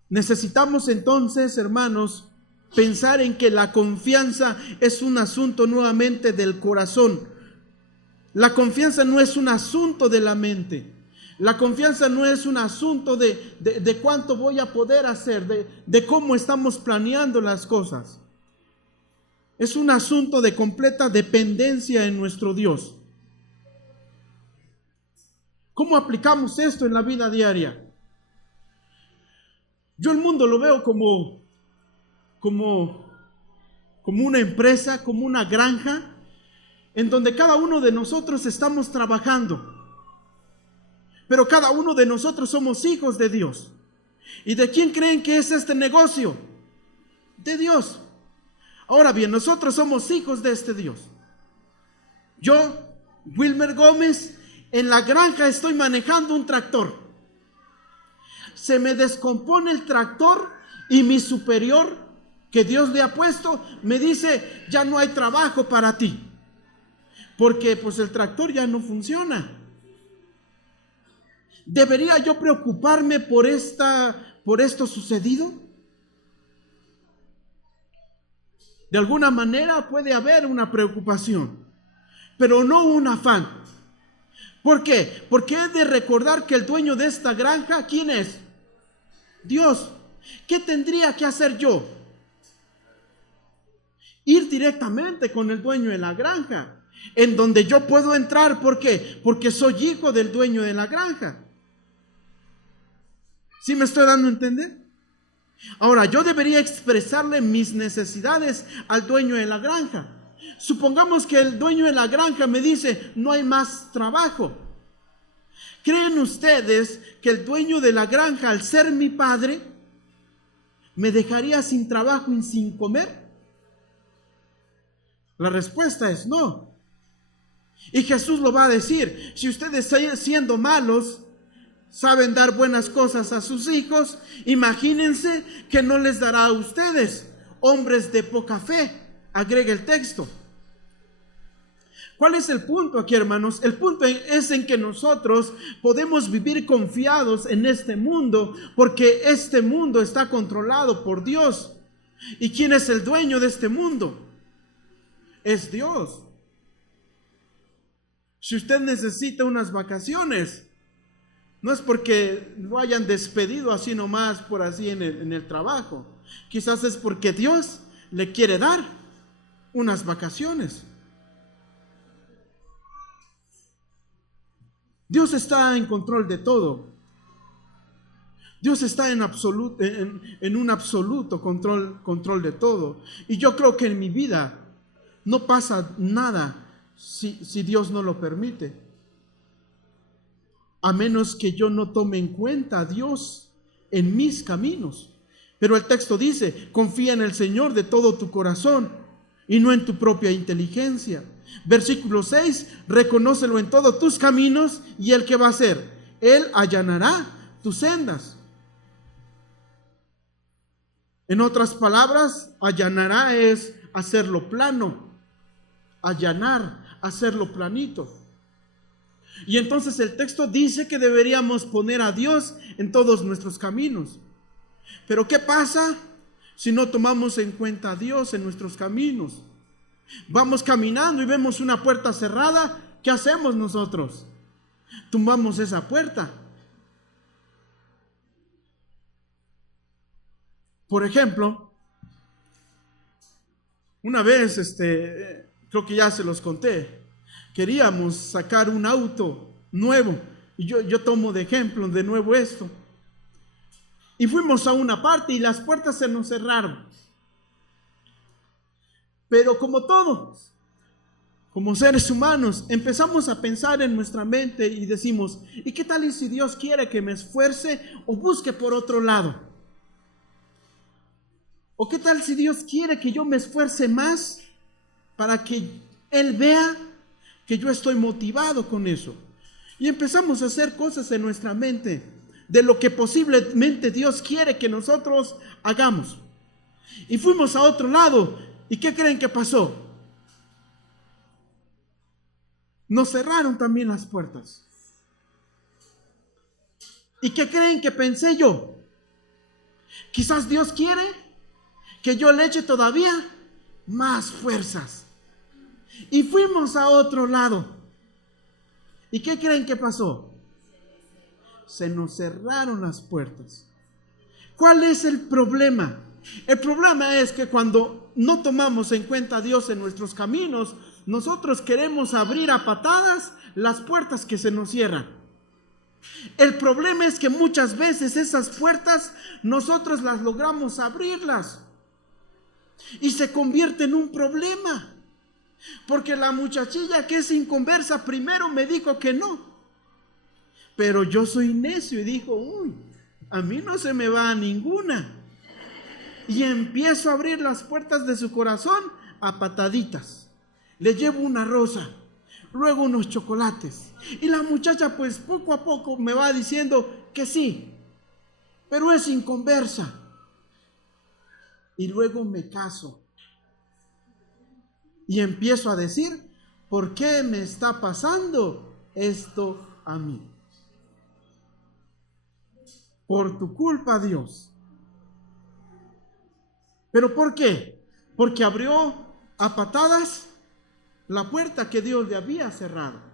Necesitamos entonces, hermanos, pensar en que la confianza es un asunto nuevamente del corazón. La confianza no es un asunto de la mente. La confianza no es un asunto de cuánto voy a poder hacer, de cómo estamos planeando las cosas. Es un asunto de completa dependencia en nuestro Dios. ¿Cómo aplicamos esto en la vida diaria? Yo el mundo lo veo como una empresa, como una granja, en donde cada uno de nosotros estamos trabajando. Pero cada uno de nosotros somos hijos de Dios. ¿Y de quién creen que es este negocio? De Dios. Ahora bien, nosotros somos hijos de este Dios. Yo, Wilmer Gómez, en la granja estoy manejando un tractor. Se me descompone el tractor y mi superior, que Dios le ha puesto, me dice, ya no hay trabajo para ti. Porque pues el tractor ya no funciona. ¿Debería yo preocuparme por esto sucedido? De alguna manera puede haber una preocupación, pero no un afán. ¿Por qué? Porque he de recordar que el dueño de esta granja, ¿quién es? Dios. ¿Qué tendría que hacer yo? Ir directamente con el dueño de la granja, en donde yo puedo entrar. ¿Por qué? Porque soy hijo del dueño de la granja. ¿Sí me estoy dando a entender? Ahora, yo debería expresarle mis necesidades al dueño de la granja. Supongamos que el dueño de la granja me dice, no hay más trabajo. ¿Creen ustedes que el dueño de la granja, al ser mi padre, me dejaría sin trabajo y sin comer? La respuesta es no. Y Jesús lo va a decir, si ustedes siendo malos saben dar buenas cosas a sus hijos, imagínense que no les dará a ustedes, hombres de poca fe. Agrega el texto. ¿Cuál es el punto aquí, hermanos? El punto es en que nosotros podemos vivir confiados en este mundo, porque este mundo está controlado por Dios. ¿Y quién es el dueño de este mundo? Es Dios. Si usted necesita unas vacaciones, no es porque lo hayan despedido así nomás por así en el trabajo. Quizás es porque Dios le quiere dar unas vacaciones. Dios está en control de todo. Dios está en un absoluto control de todo. Y yo creo que en mi vida no pasa nada si Dios no lo permite. A menos que yo no tome en cuenta a Dios en mis caminos. Pero el texto dice, confía en el Señor de todo tu corazón y no en tu propia inteligencia. Versículo 6, reconócelo en todos tus caminos y ¿Él qué va a hacer? Él allanará tus sendas. En otras palabras, allanará es hacerlo plano, allanar, hacerlo planito. Y entonces el texto dice que deberíamos poner a Dios en todos nuestros caminos. Pero ¿qué pasa si no tomamos en cuenta a Dios en nuestros caminos? Vamos caminando y vemos una puerta cerrada. ¿Qué hacemos nosotros? Tumbamos esa puerta. Por ejemplo, una vez, creo que ya se los conté, queríamos sacar un auto nuevo. Y yo tomo de ejemplo de nuevo esto. Y fuimos a una parte y las puertas se nos cerraron. Pero como todos, como seres humanos, empezamos a pensar en nuestra mente y decimos, ¿y qué tal y si Dios quiere que me esfuerce o busque por otro lado? ¿O qué tal si Dios quiere que yo me esfuerce más para que Él vea que yo estoy motivado con eso? Y empezamos a hacer cosas en nuestra mente de lo que posiblemente Dios quiere que nosotros hagamos. Y fuimos a otro lado. ¿Y qué creen que pasó? Nos cerraron también las puertas. ¿Y qué creen que pensé yo? Quizás Dios quiere que yo le eche todavía más fuerzas. Y fuimos a otro lado. ¿Y qué creen que pasó? Se nos cerraron las puertas. ¿Cuál es el problema? El problema es que cuando no tomamos en cuenta a Dios en nuestros caminos, nosotros queremos abrir a patadas las puertas que se nos cierran. El problema es que muchas veces esas puertas nosotros las logramos abrirlas y se convierte en un problema, porque la muchachilla que es inconversa primero me dijo que no, pero yo soy necio y dijo, uy, a mí no se me va a ninguna, y empiezo a abrir las puertas de su corazón a pataditas. Le llevo una rosa, luego unos chocolates, y la muchacha pues poco a poco me va diciendo que sí, pero es inconversa. Y luego me caso y empiezo a decir, ¿por qué me está pasando esto a mí? Por tu culpa, Dios. ¿Pero por qué? Porque abrió a patadas la puerta que Dios le había cerrado.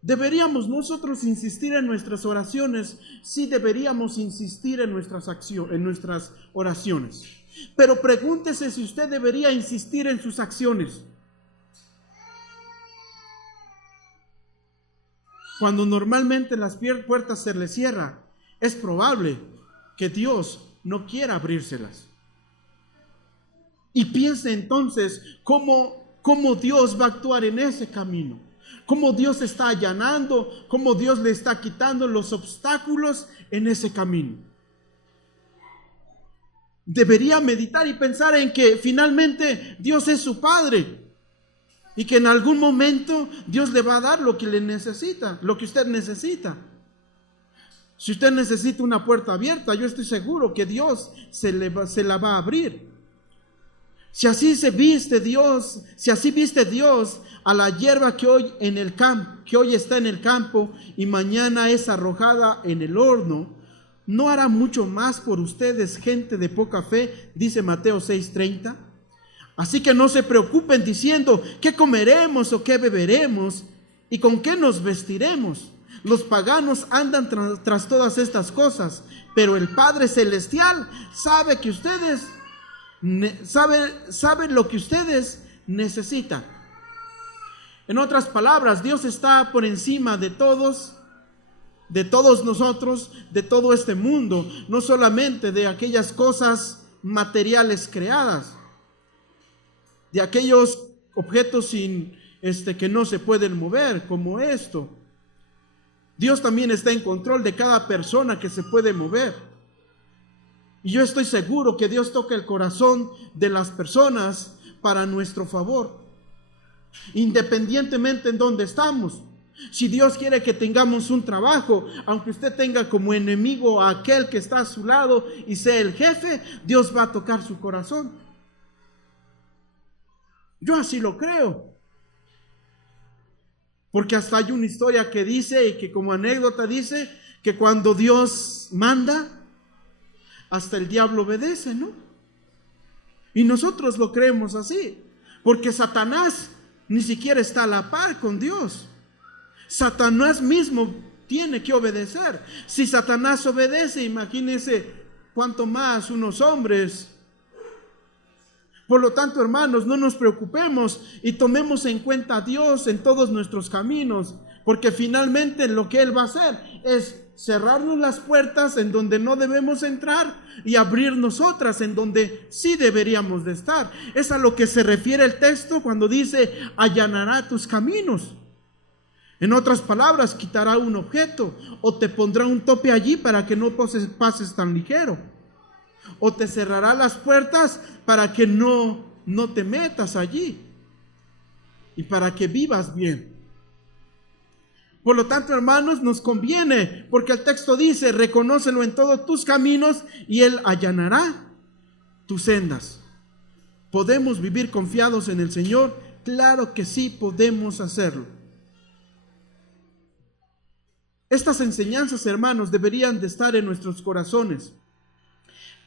¿Deberíamos nosotros insistir en nuestras oraciones? Sí, deberíamos insistir en nuestras oraciones. Pero pregúntese si usted debería insistir en sus acciones. Cuando normalmente las puertas se le cierran, es probable que Dios no quiera abrírselas. Y piense entonces cómo Dios va a actuar en ese camino. Cómo Dios está allanando, cómo Dios le está quitando los obstáculos en ese camino. Debería meditar y pensar en que finalmente Dios es su Padre y que en algún momento Dios le va a dar lo que le necesita, lo que usted necesita. Si usted necesita una puerta abierta, yo estoy seguro que Dios se la va a abrir. Si así viste Dios a la hierba que hoy está en el campo y mañana es arrojada en el horno, ¿no hará mucho más por ustedes, gente de poca fe? Dice Mateo 6:30. Así que no se preocupen diciendo, ¿qué comeremos o qué beberemos? ¿Y con qué nos vestiremos? Los paganos andan tras todas estas cosas, pero el Padre Celestial sabe que ustedes sabe lo que ustedes necesitan. En otras palabras, Dios está por encima de todos nosotros, de todo este mundo, no solamente de aquellas cosas materiales creadas, de aquellos objetos que no se pueden mover, como esto. Dios también está en control de cada persona que se puede mover. Y yo estoy seguro que Dios toca el corazón de las personas para nuestro favor, independientemente en dónde estamos. Si Dios quiere que tengamos un trabajo, aunque usted tenga como enemigo a aquel que está a su lado y sea el jefe, Dios va a tocar su corazón. Yo así lo creo. Porque hasta hay una historia que dice, y que como anécdota dice, que cuando Dios manda, hasta el diablo obedece, ¿no? Y nosotros lo creemos así, porque Satanás ni siquiera está a la par con Dios. Satanás mismo tiene que obedecer. Si Satanás obedece, imagínense cuánto más unos hombres. Por lo tanto, hermanos, no nos preocupemos y tomemos en cuenta a Dios en todos nuestros caminos, porque finalmente lo que Él va a hacer es cerrarnos las puertas en donde no debemos entrar y abrirnos otras en donde sí deberíamos de estar. Es a lo que se refiere el texto cuando dice, allanará tus caminos. En otras palabras, quitará un objeto o te pondrá un tope allí para que no pases tan ligero. O te cerrará las puertas para que no te metas allí y para que vivas bien. Por lo tanto, hermanos, nos conviene, porque el texto dice, reconócelo en todos tus caminos y Él allanará tus sendas. ¿Podemos vivir confiados en el Señor? Claro que sí podemos hacerlo. Estas enseñanzas, hermanos, deberían de estar en nuestros corazones.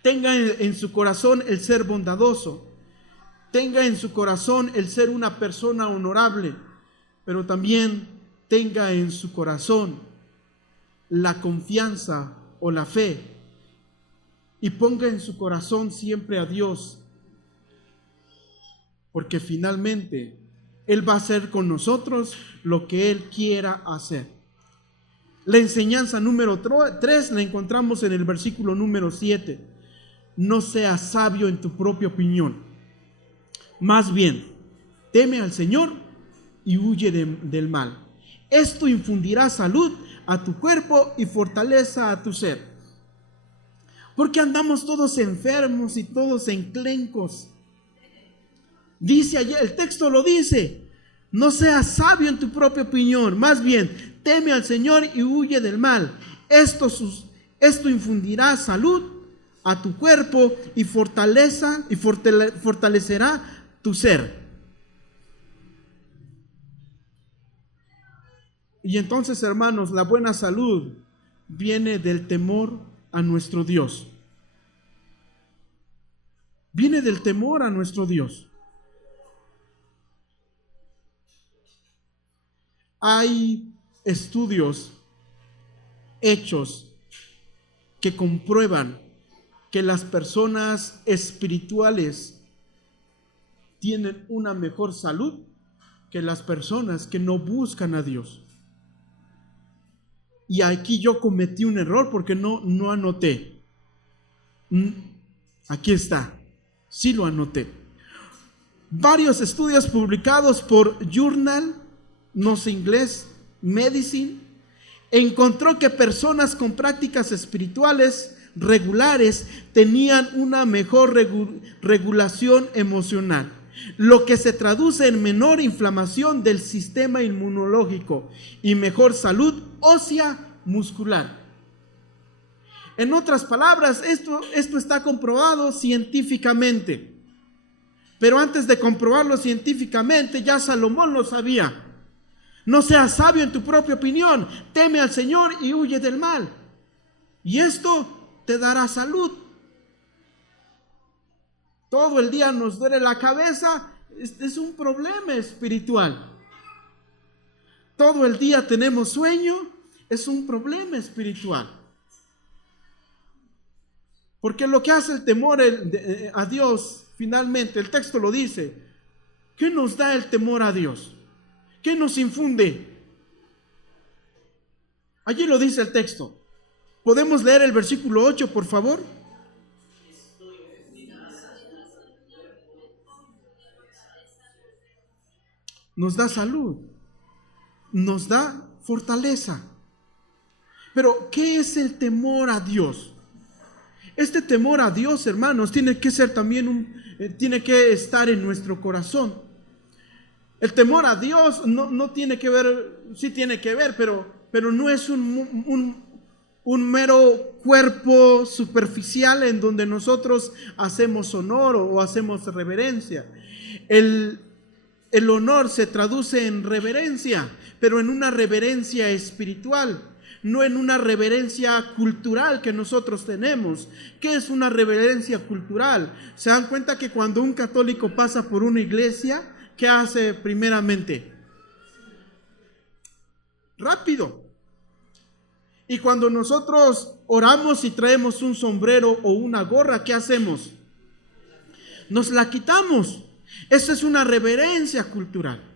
Tenga en su corazón el ser bondadoso. Tenga en su corazón el ser una persona honorable. Pero también tenga en su corazón la confianza o la fe. Y ponga en su corazón siempre a Dios. Porque finalmente Él va a hacer con nosotros lo que Él quiera hacer. La enseñanza número 3 la encontramos en el versículo número 7. No seas sabio en tu propia opinión. Más bien, teme al Señor y huye del mal. Esto infundirá salud a tu cuerpo y fortaleza a tu ser. Porque andamos todos enfermos y todos enclencos. Dice allí, el texto lo dice. No seas sabio en tu propia opinión, más bien, teme al Señor y huye del mal. Esto infundirá salud a tu cuerpo y fortalecerá tu ser. Y entonces, hermanos, la buena salud viene del temor a nuestro Dios. Viene del temor a nuestro Dios. Hay estudios hechos que comprueban que las personas espirituales tienen una mejor salud que las personas que no buscan a Dios. Y aquí yo cometí un error porque no anoté. Aquí está, sí lo anoté. Varios estudios publicados por Journal, no sé inglés, Medicine, encontró que personas con prácticas espirituales regulares tenían una mejor regulación emocional, lo que se traduce en menor inflamación del sistema inmunológico y mejor salud ósea muscular. En otras palabras, esto está comprobado científicamente. Pero antes de comprobarlo científicamente, ya Salomón lo sabía. No seas sabio en tu propia opinión, teme al Señor y huye del mal. Y esto te dará salud. Todo el día nos duele la cabeza, es un problema espiritual. Todo el día tenemos sueño, es un problema espiritual. Porque lo que hace el temor a Dios, finalmente, el texto lo dice, ¿qué nos da el temor a Dios? ¿Qué nos infunde? Allí lo dice el texto. ¿Podemos leer el versículo 8, por favor? Nos da salud, nos da fortaleza. Pero, ¿qué es el temor a Dios? Este temor a Dios, hermanos, tiene que ser también tiene que estar en nuestro corazón. El temor a Dios no tiene que ver, sí tiene que ver, pero no es un mero cuerpo superficial en donde nosotros hacemos honor o hacemos reverencia. El honor se traduce en reverencia, pero en una reverencia espiritual, no en una reverencia cultural que nosotros tenemos. ¿Qué es una reverencia cultural? ¿Se dan cuenta que cuando un católico pasa por una iglesia, qué hace primeramente? Rápido. Y cuando nosotros oramos y traemos un sombrero o una gorra, ¿qué hacemos? Nos la quitamos. Esa es una reverencia cultural.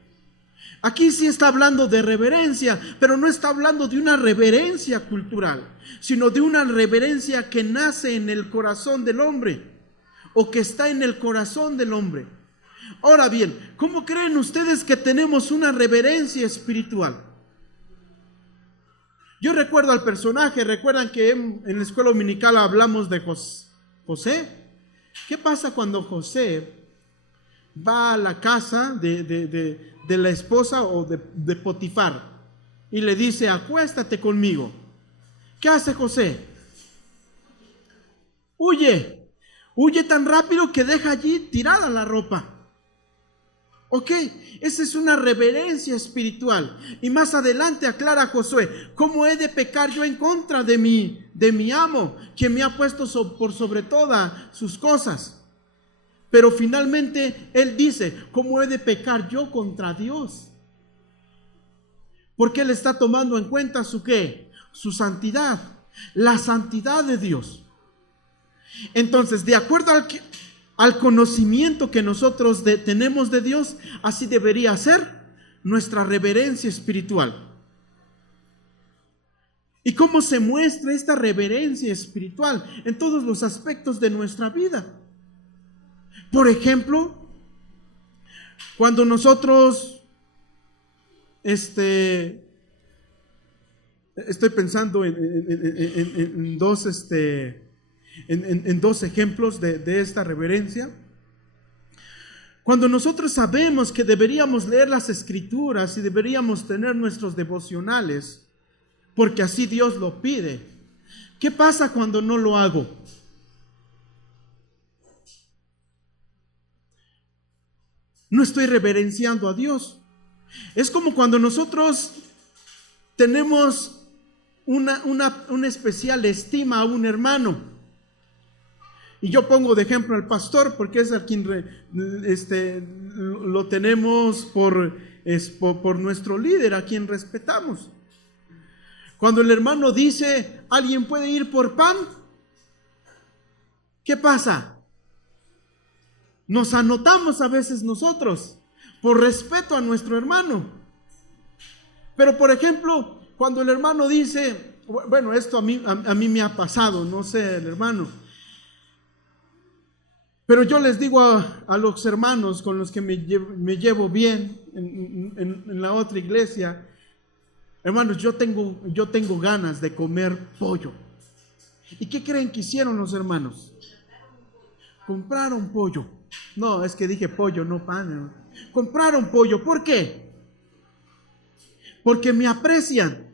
Aquí sí está hablando de reverencia, pero no está hablando de una reverencia cultural, sino de una reverencia que nace en el corazón del hombre o que está en el corazón del hombre. Ahora bien, ¿cómo creen ustedes que tenemos una reverencia espiritual? Yo recuerdo al personaje, recuerdan que en la escuela dominical hablamos de José. ¿Qué pasa cuando José va a la casa de la esposa o de Potifar y le dice, acuéstate conmigo? ¿Qué hace José? Huye tan rápido que deja allí tirada la ropa. Ok, esa es una reverencia espiritual. Y más adelante aclara Josué: ¿cómo he de pecar yo en contra de mi amo, quien me ha puesto por sobre todas sus cosas? Pero finalmente él dice: ¿cómo he de pecar yo contra Dios? Porque él está tomando en cuenta su ¿qué? Su santidad, la santidad de Dios. Entonces, de acuerdo al conocimiento que nosotros tenemos de Dios, así debería ser nuestra reverencia espiritual. ¿Y cómo se muestra esta reverencia espiritual? En todos los aspectos de nuestra vida. Por ejemplo, cuando nosotros, estoy pensando en dos ejemplos de esta reverencia. Cuando nosotros sabemos que deberíamos leer las Escrituras y deberíamos tener nuestros devocionales, porque así Dios lo pide, ¿qué pasa cuando no lo hago? No estoy reverenciando a Dios. Es como cuando nosotros tenemos una especial estima a un hermano. Y yo pongo de ejemplo al pastor, porque es a quien lo tenemos por nuestro líder, a quien respetamos. Cuando el hermano dice: ¿alguien puede ir por pan? ¿Qué pasa? Nos anotamos a veces nosotros, por respeto a nuestro hermano. Pero por ejemplo, cuando el hermano dice, bueno, esto a mí me ha pasado, no sé el hermano, pero yo les digo a los hermanos con los que me llevo bien en la otra iglesia: hermanos, yo tengo ganas de comer pollo. ¿Y qué creen que hicieron los hermanos? Compraron pollo. No, es que dije pollo, no pan. Compraron pollo. ¿Por qué? Porque me aprecian.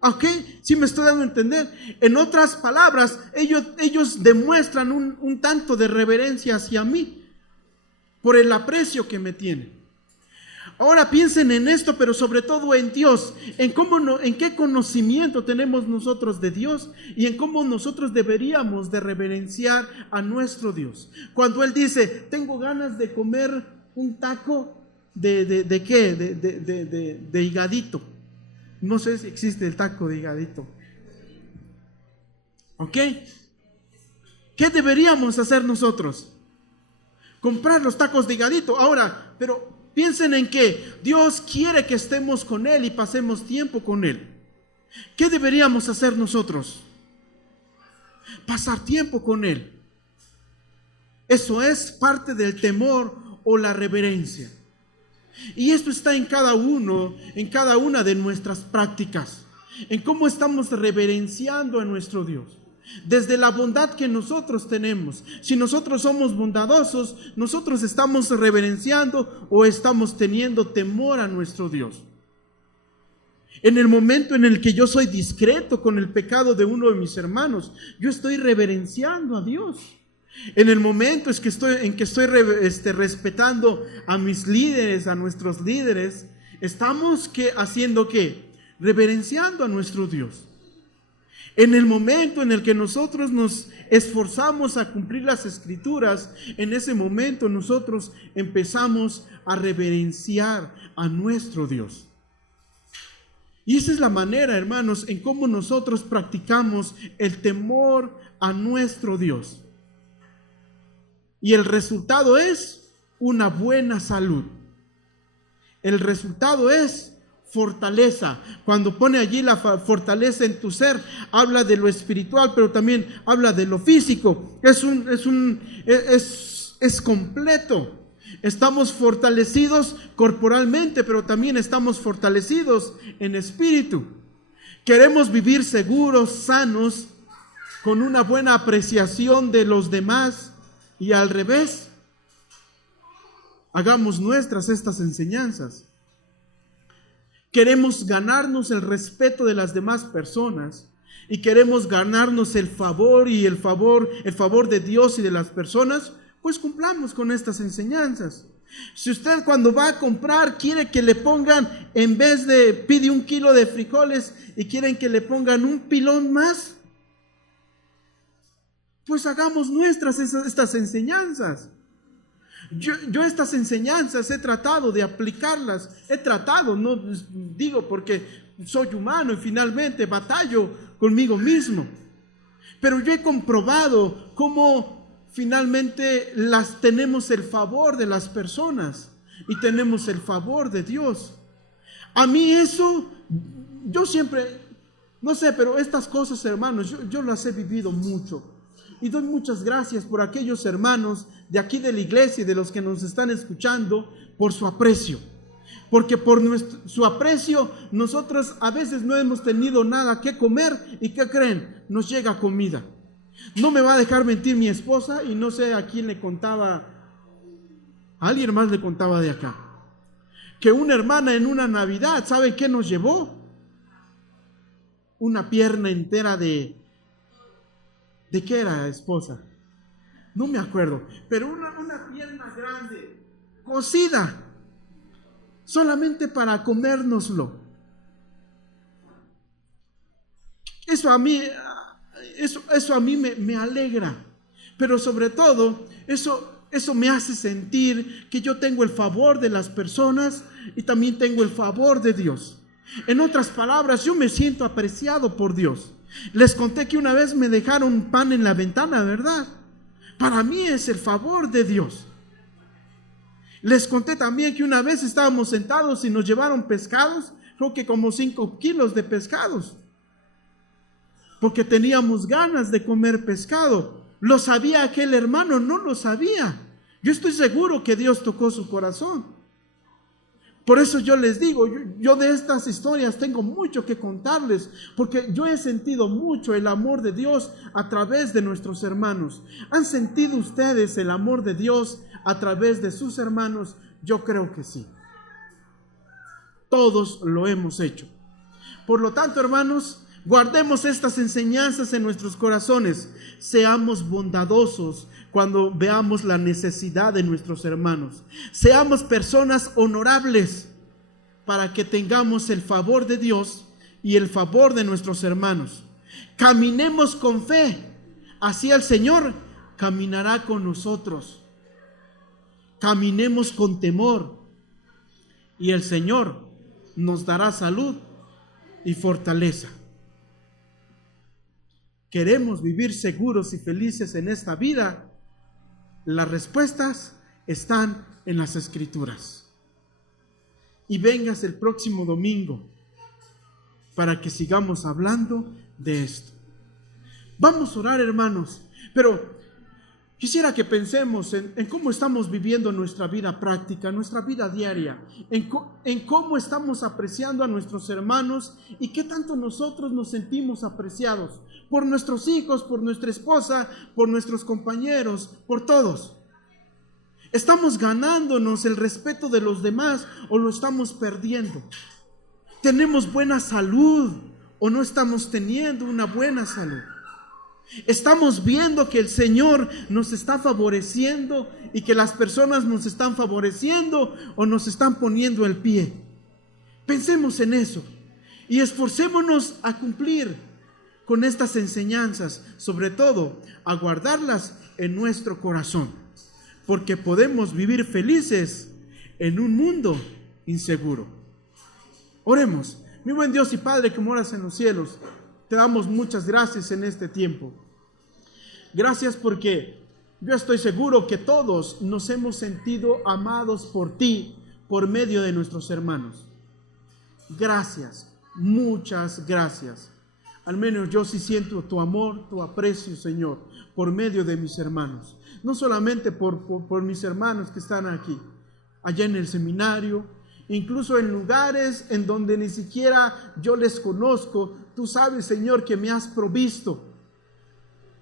¿Ok? Sí me estoy dando a entender. En otras palabras, ellos demuestran un tanto de reverencia hacia mí por el aprecio que me tienen. Ahora piensen en esto, pero sobre todo en Dios, en qué conocimiento tenemos nosotros de Dios y en cómo nosotros deberíamos de reverenciar a nuestro Dios. Cuando Él dice: tengo ganas de comer un taco ¿de qué? De higadito. No sé si existe el taco de higadito. ¿Ok? ¿Qué deberíamos hacer nosotros? Comprar los tacos de higadito. Ahora, pero piensen en que Dios quiere que estemos con Él y pasemos tiempo con Él. ¿Qué deberíamos hacer nosotros? Pasar tiempo con Él. Eso es parte del temor o la reverencia. Y esto está en cada una de nuestras prácticas, en cómo estamos reverenciando a nuestro Dios. Desde la bondad que nosotros tenemos. Si nosotros somos bondadosos, nosotros estamos reverenciando o estamos teniendo temor a nuestro Dios. En el momento en el que yo soy discreto con el pecado de uno de mis hermanos, yo estoy reverenciando a Dios. En el momento en que estoy respetando a mis líderes, a nuestros líderes, estamos haciendo ¿qué? Reverenciando a nuestro Dios. En el momento en el que nosotros nos esforzamos a cumplir las Escrituras, en ese momento nosotros empezamos a reverenciar a nuestro Dios. Y esa es la manera, hermanos, en cómo nosotros practicamos el temor a nuestro Dios. Y el resultado es una buena salud. El resultado es fortaleza. Cuando pone allí la fortaleza en tu ser, habla de lo espiritual, pero también habla de lo físico. Es completo. Estamos fortalecidos corporalmente, pero también estamos fortalecidos en espíritu. Queremos vivir seguros, sanos, con una buena apreciación de los demás. Y al revés, hagamos nuestras estas enseñanzas. Queremos ganarnos el respeto de las demás personas y queremos ganarnos el favor de Dios y de las personas, pues cumplamos con estas enseñanzas. Si usted cuando va a comprar quiere que le pongan, en vez de pide 1 kilo de frijoles y quieren que le pongan un pilón más, pues hagamos nuestras estas enseñanzas. Yo estas enseñanzas he tratado de aplicarlas, no digo porque soy humano y finalmente batallo conmigo mismo, pero yo he comprobado cómo finalmente tenemos el favor de las personas y tenemos el favor de Dios. A mí eso, yo siempre, no sé, pero estas cosas, hermanos, yo las he vivido mucho. Y doy muchas gracias por aquellos hermanos de aquí de la iglesia y de los que nos están escuchando por su aprecio. Porque por su aprecio nosotros a veces no hemos tenido nada que comer y ¿qué creen? Nos llega comida. No me va a dejar mentir mi esposa y no sé a quién le contaba, a alguien más le contaba de acá, que una hermana en una Navidad, ¿sabe qué nos llevó? Una pierna entera ¿de qué era, esposa? No me acuerdo, pero una pierna grande, cocida, solamente para comérnoslo. Eso a mí me alegra, pero sobre todo, eso me hace sentir que yo tengo el favor de las personas y también tengo el favor de Dios. En otras palabras, yo me siento apreciado por Dios. Les conté que una vez me dejaron pan en la ventana, ¿verdad? Para mí es el favor de Dios. Les conté también que una vez estábamos sentados y nos llevaron pescados, creo que como 5 kilos de pescados, porque teníamos ganas de comer pescado. ¿Lo sabía aquel hermano? No lo sabía. Yo estoy seguro que Dios tocó su corazón. Por eso yo les digo, yo de estas historias tengo mucho que contarles, porque yo he sentido mucho el amor de Dios a través de nuestros hermanos. ¿Han sentido ustedes el amor de Dios a través de sus hermanos? Yo creo que sí. Todos lo hemos hecho. Por lo tanto, hermanos, guardemos estas enseñanzas en nuestros corazones. Seamos bondadosos cuando veamos la necesidad de nuestros hermanos. Seamos personas honorables para que tengamos el favor de Dios y el favor de nuestros hermanos. Caminemos con fe. Así el Señor caminará con nosotros. Caminemos con temor y el Señor nos dará salud y fortaleza. ¿Queremos vivir seguros y felices en esta vida? Las respuestas están en las Escrituras. Y vengas el próximo domingo para que sigamos hablando de esto. Vamos a orar, hermanos, pero quisiera que pensemos en cómo estamos viviendo nuestra vida práctica, nuestra vida diaria, en cómo estamos apreciando a nuestros hermanos y qué tanto nosotros nos sentimos apreciados por nuestros hijos, por nuestra esposa, por nuestros compañeros, por todos. ¿Estamos ganándonos el respeto de los demás o lo estamos perdiendo? ¿Tenemos buena salud o no estamos teniendo una buena salud? ¿Estamos viendo que el Señor nos está favoreciendo y que las personas nos están favoreciendo o nos están poniendo el pie? Pensemos en eso y esforcémonos a cumplir con estas enseñanzas, sobre todo a guardarlas en nuestro corazón, porque podemos vivir felices en un mundo inseguro. Oremos. Mi buen Dios y Padre que moras en los cielos, te damos muchas gracias en este tiempo. Gracias porque yo estoy seguro que todos nos hemos sentido amados por ti por medio de nuestros hermanos. Gracias, muchas gracias. Al menos yo sí siento tu amor, tu aprecio, Señor, por medio de mis hermanos. No solamente por mis hermanos que están aquí, allá en el seminario, incluso en lugares en donde ni siquiera yo les conozco. Tú sabes, Señor, que me has provisto.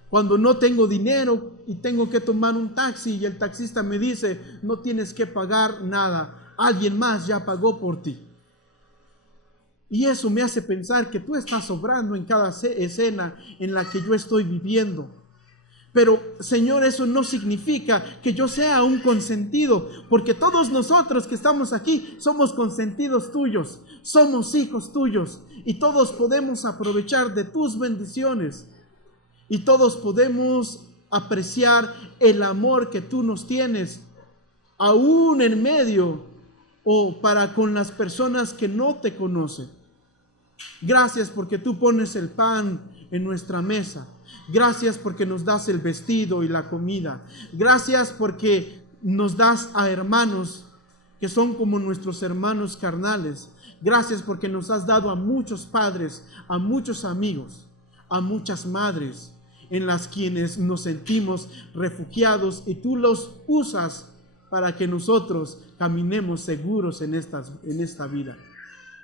Cuando no tengo dinero y tengo que tomar un taxi y el taxista me dice, no tienes que pagar nada, alguien más ya pagó por ti. Y eso me hace pensar que tú estás obrando en cada escena en la que yo estoy viviendo. Pero, Señor, eso no significa que yo sea un consentido, porque todos nosotros que estamos aquí somos consentidos tuyos, somos hijos tuyos, y todos podemos aprovechar de tus bendiciones, y todos podemos apreciar el amor que tú nos tienes, aún en medio o para con las personas que no te conocen. Gracias porque tú pones el pan en nuestra mesa. Gracias porque nos das el vestido y la comida. Gracias porque nos das a hermanos que son como nuestros hermanos carnales. Gracias porque nos has dado a muchos padres, a muchos amigos, a muchas madres en las quienes nos sentimos refugiados, y tú los usas para que nosotros caminemos seguros en esta vida.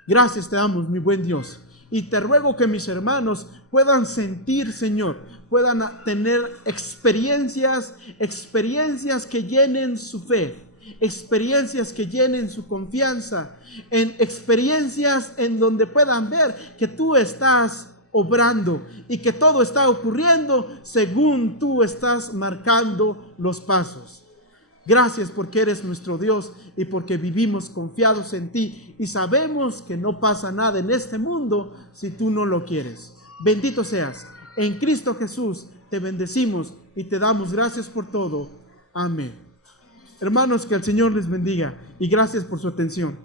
Gracias te damos, mi buen Dios. Y te ruego que mis hermanos puedan sentir, Señor, puedan tener experiencias que llenen su fe, experiencias que llenen su confianza, en experiencias en donde puedan ver que tú estás obrando y que todo está ocurriendo según tú estás marcando los pasos. Gracias porque eres nuestro Dios y porque vivimos confiados en ti y sabemos que no pasa nada en este mundo si tú no lo quieres. Bendito seas. En Cristo Jesús te bendecimos y te damos gracias por todo. Amén. Hermanos, que el Señor les bendiga y gracias por su atención.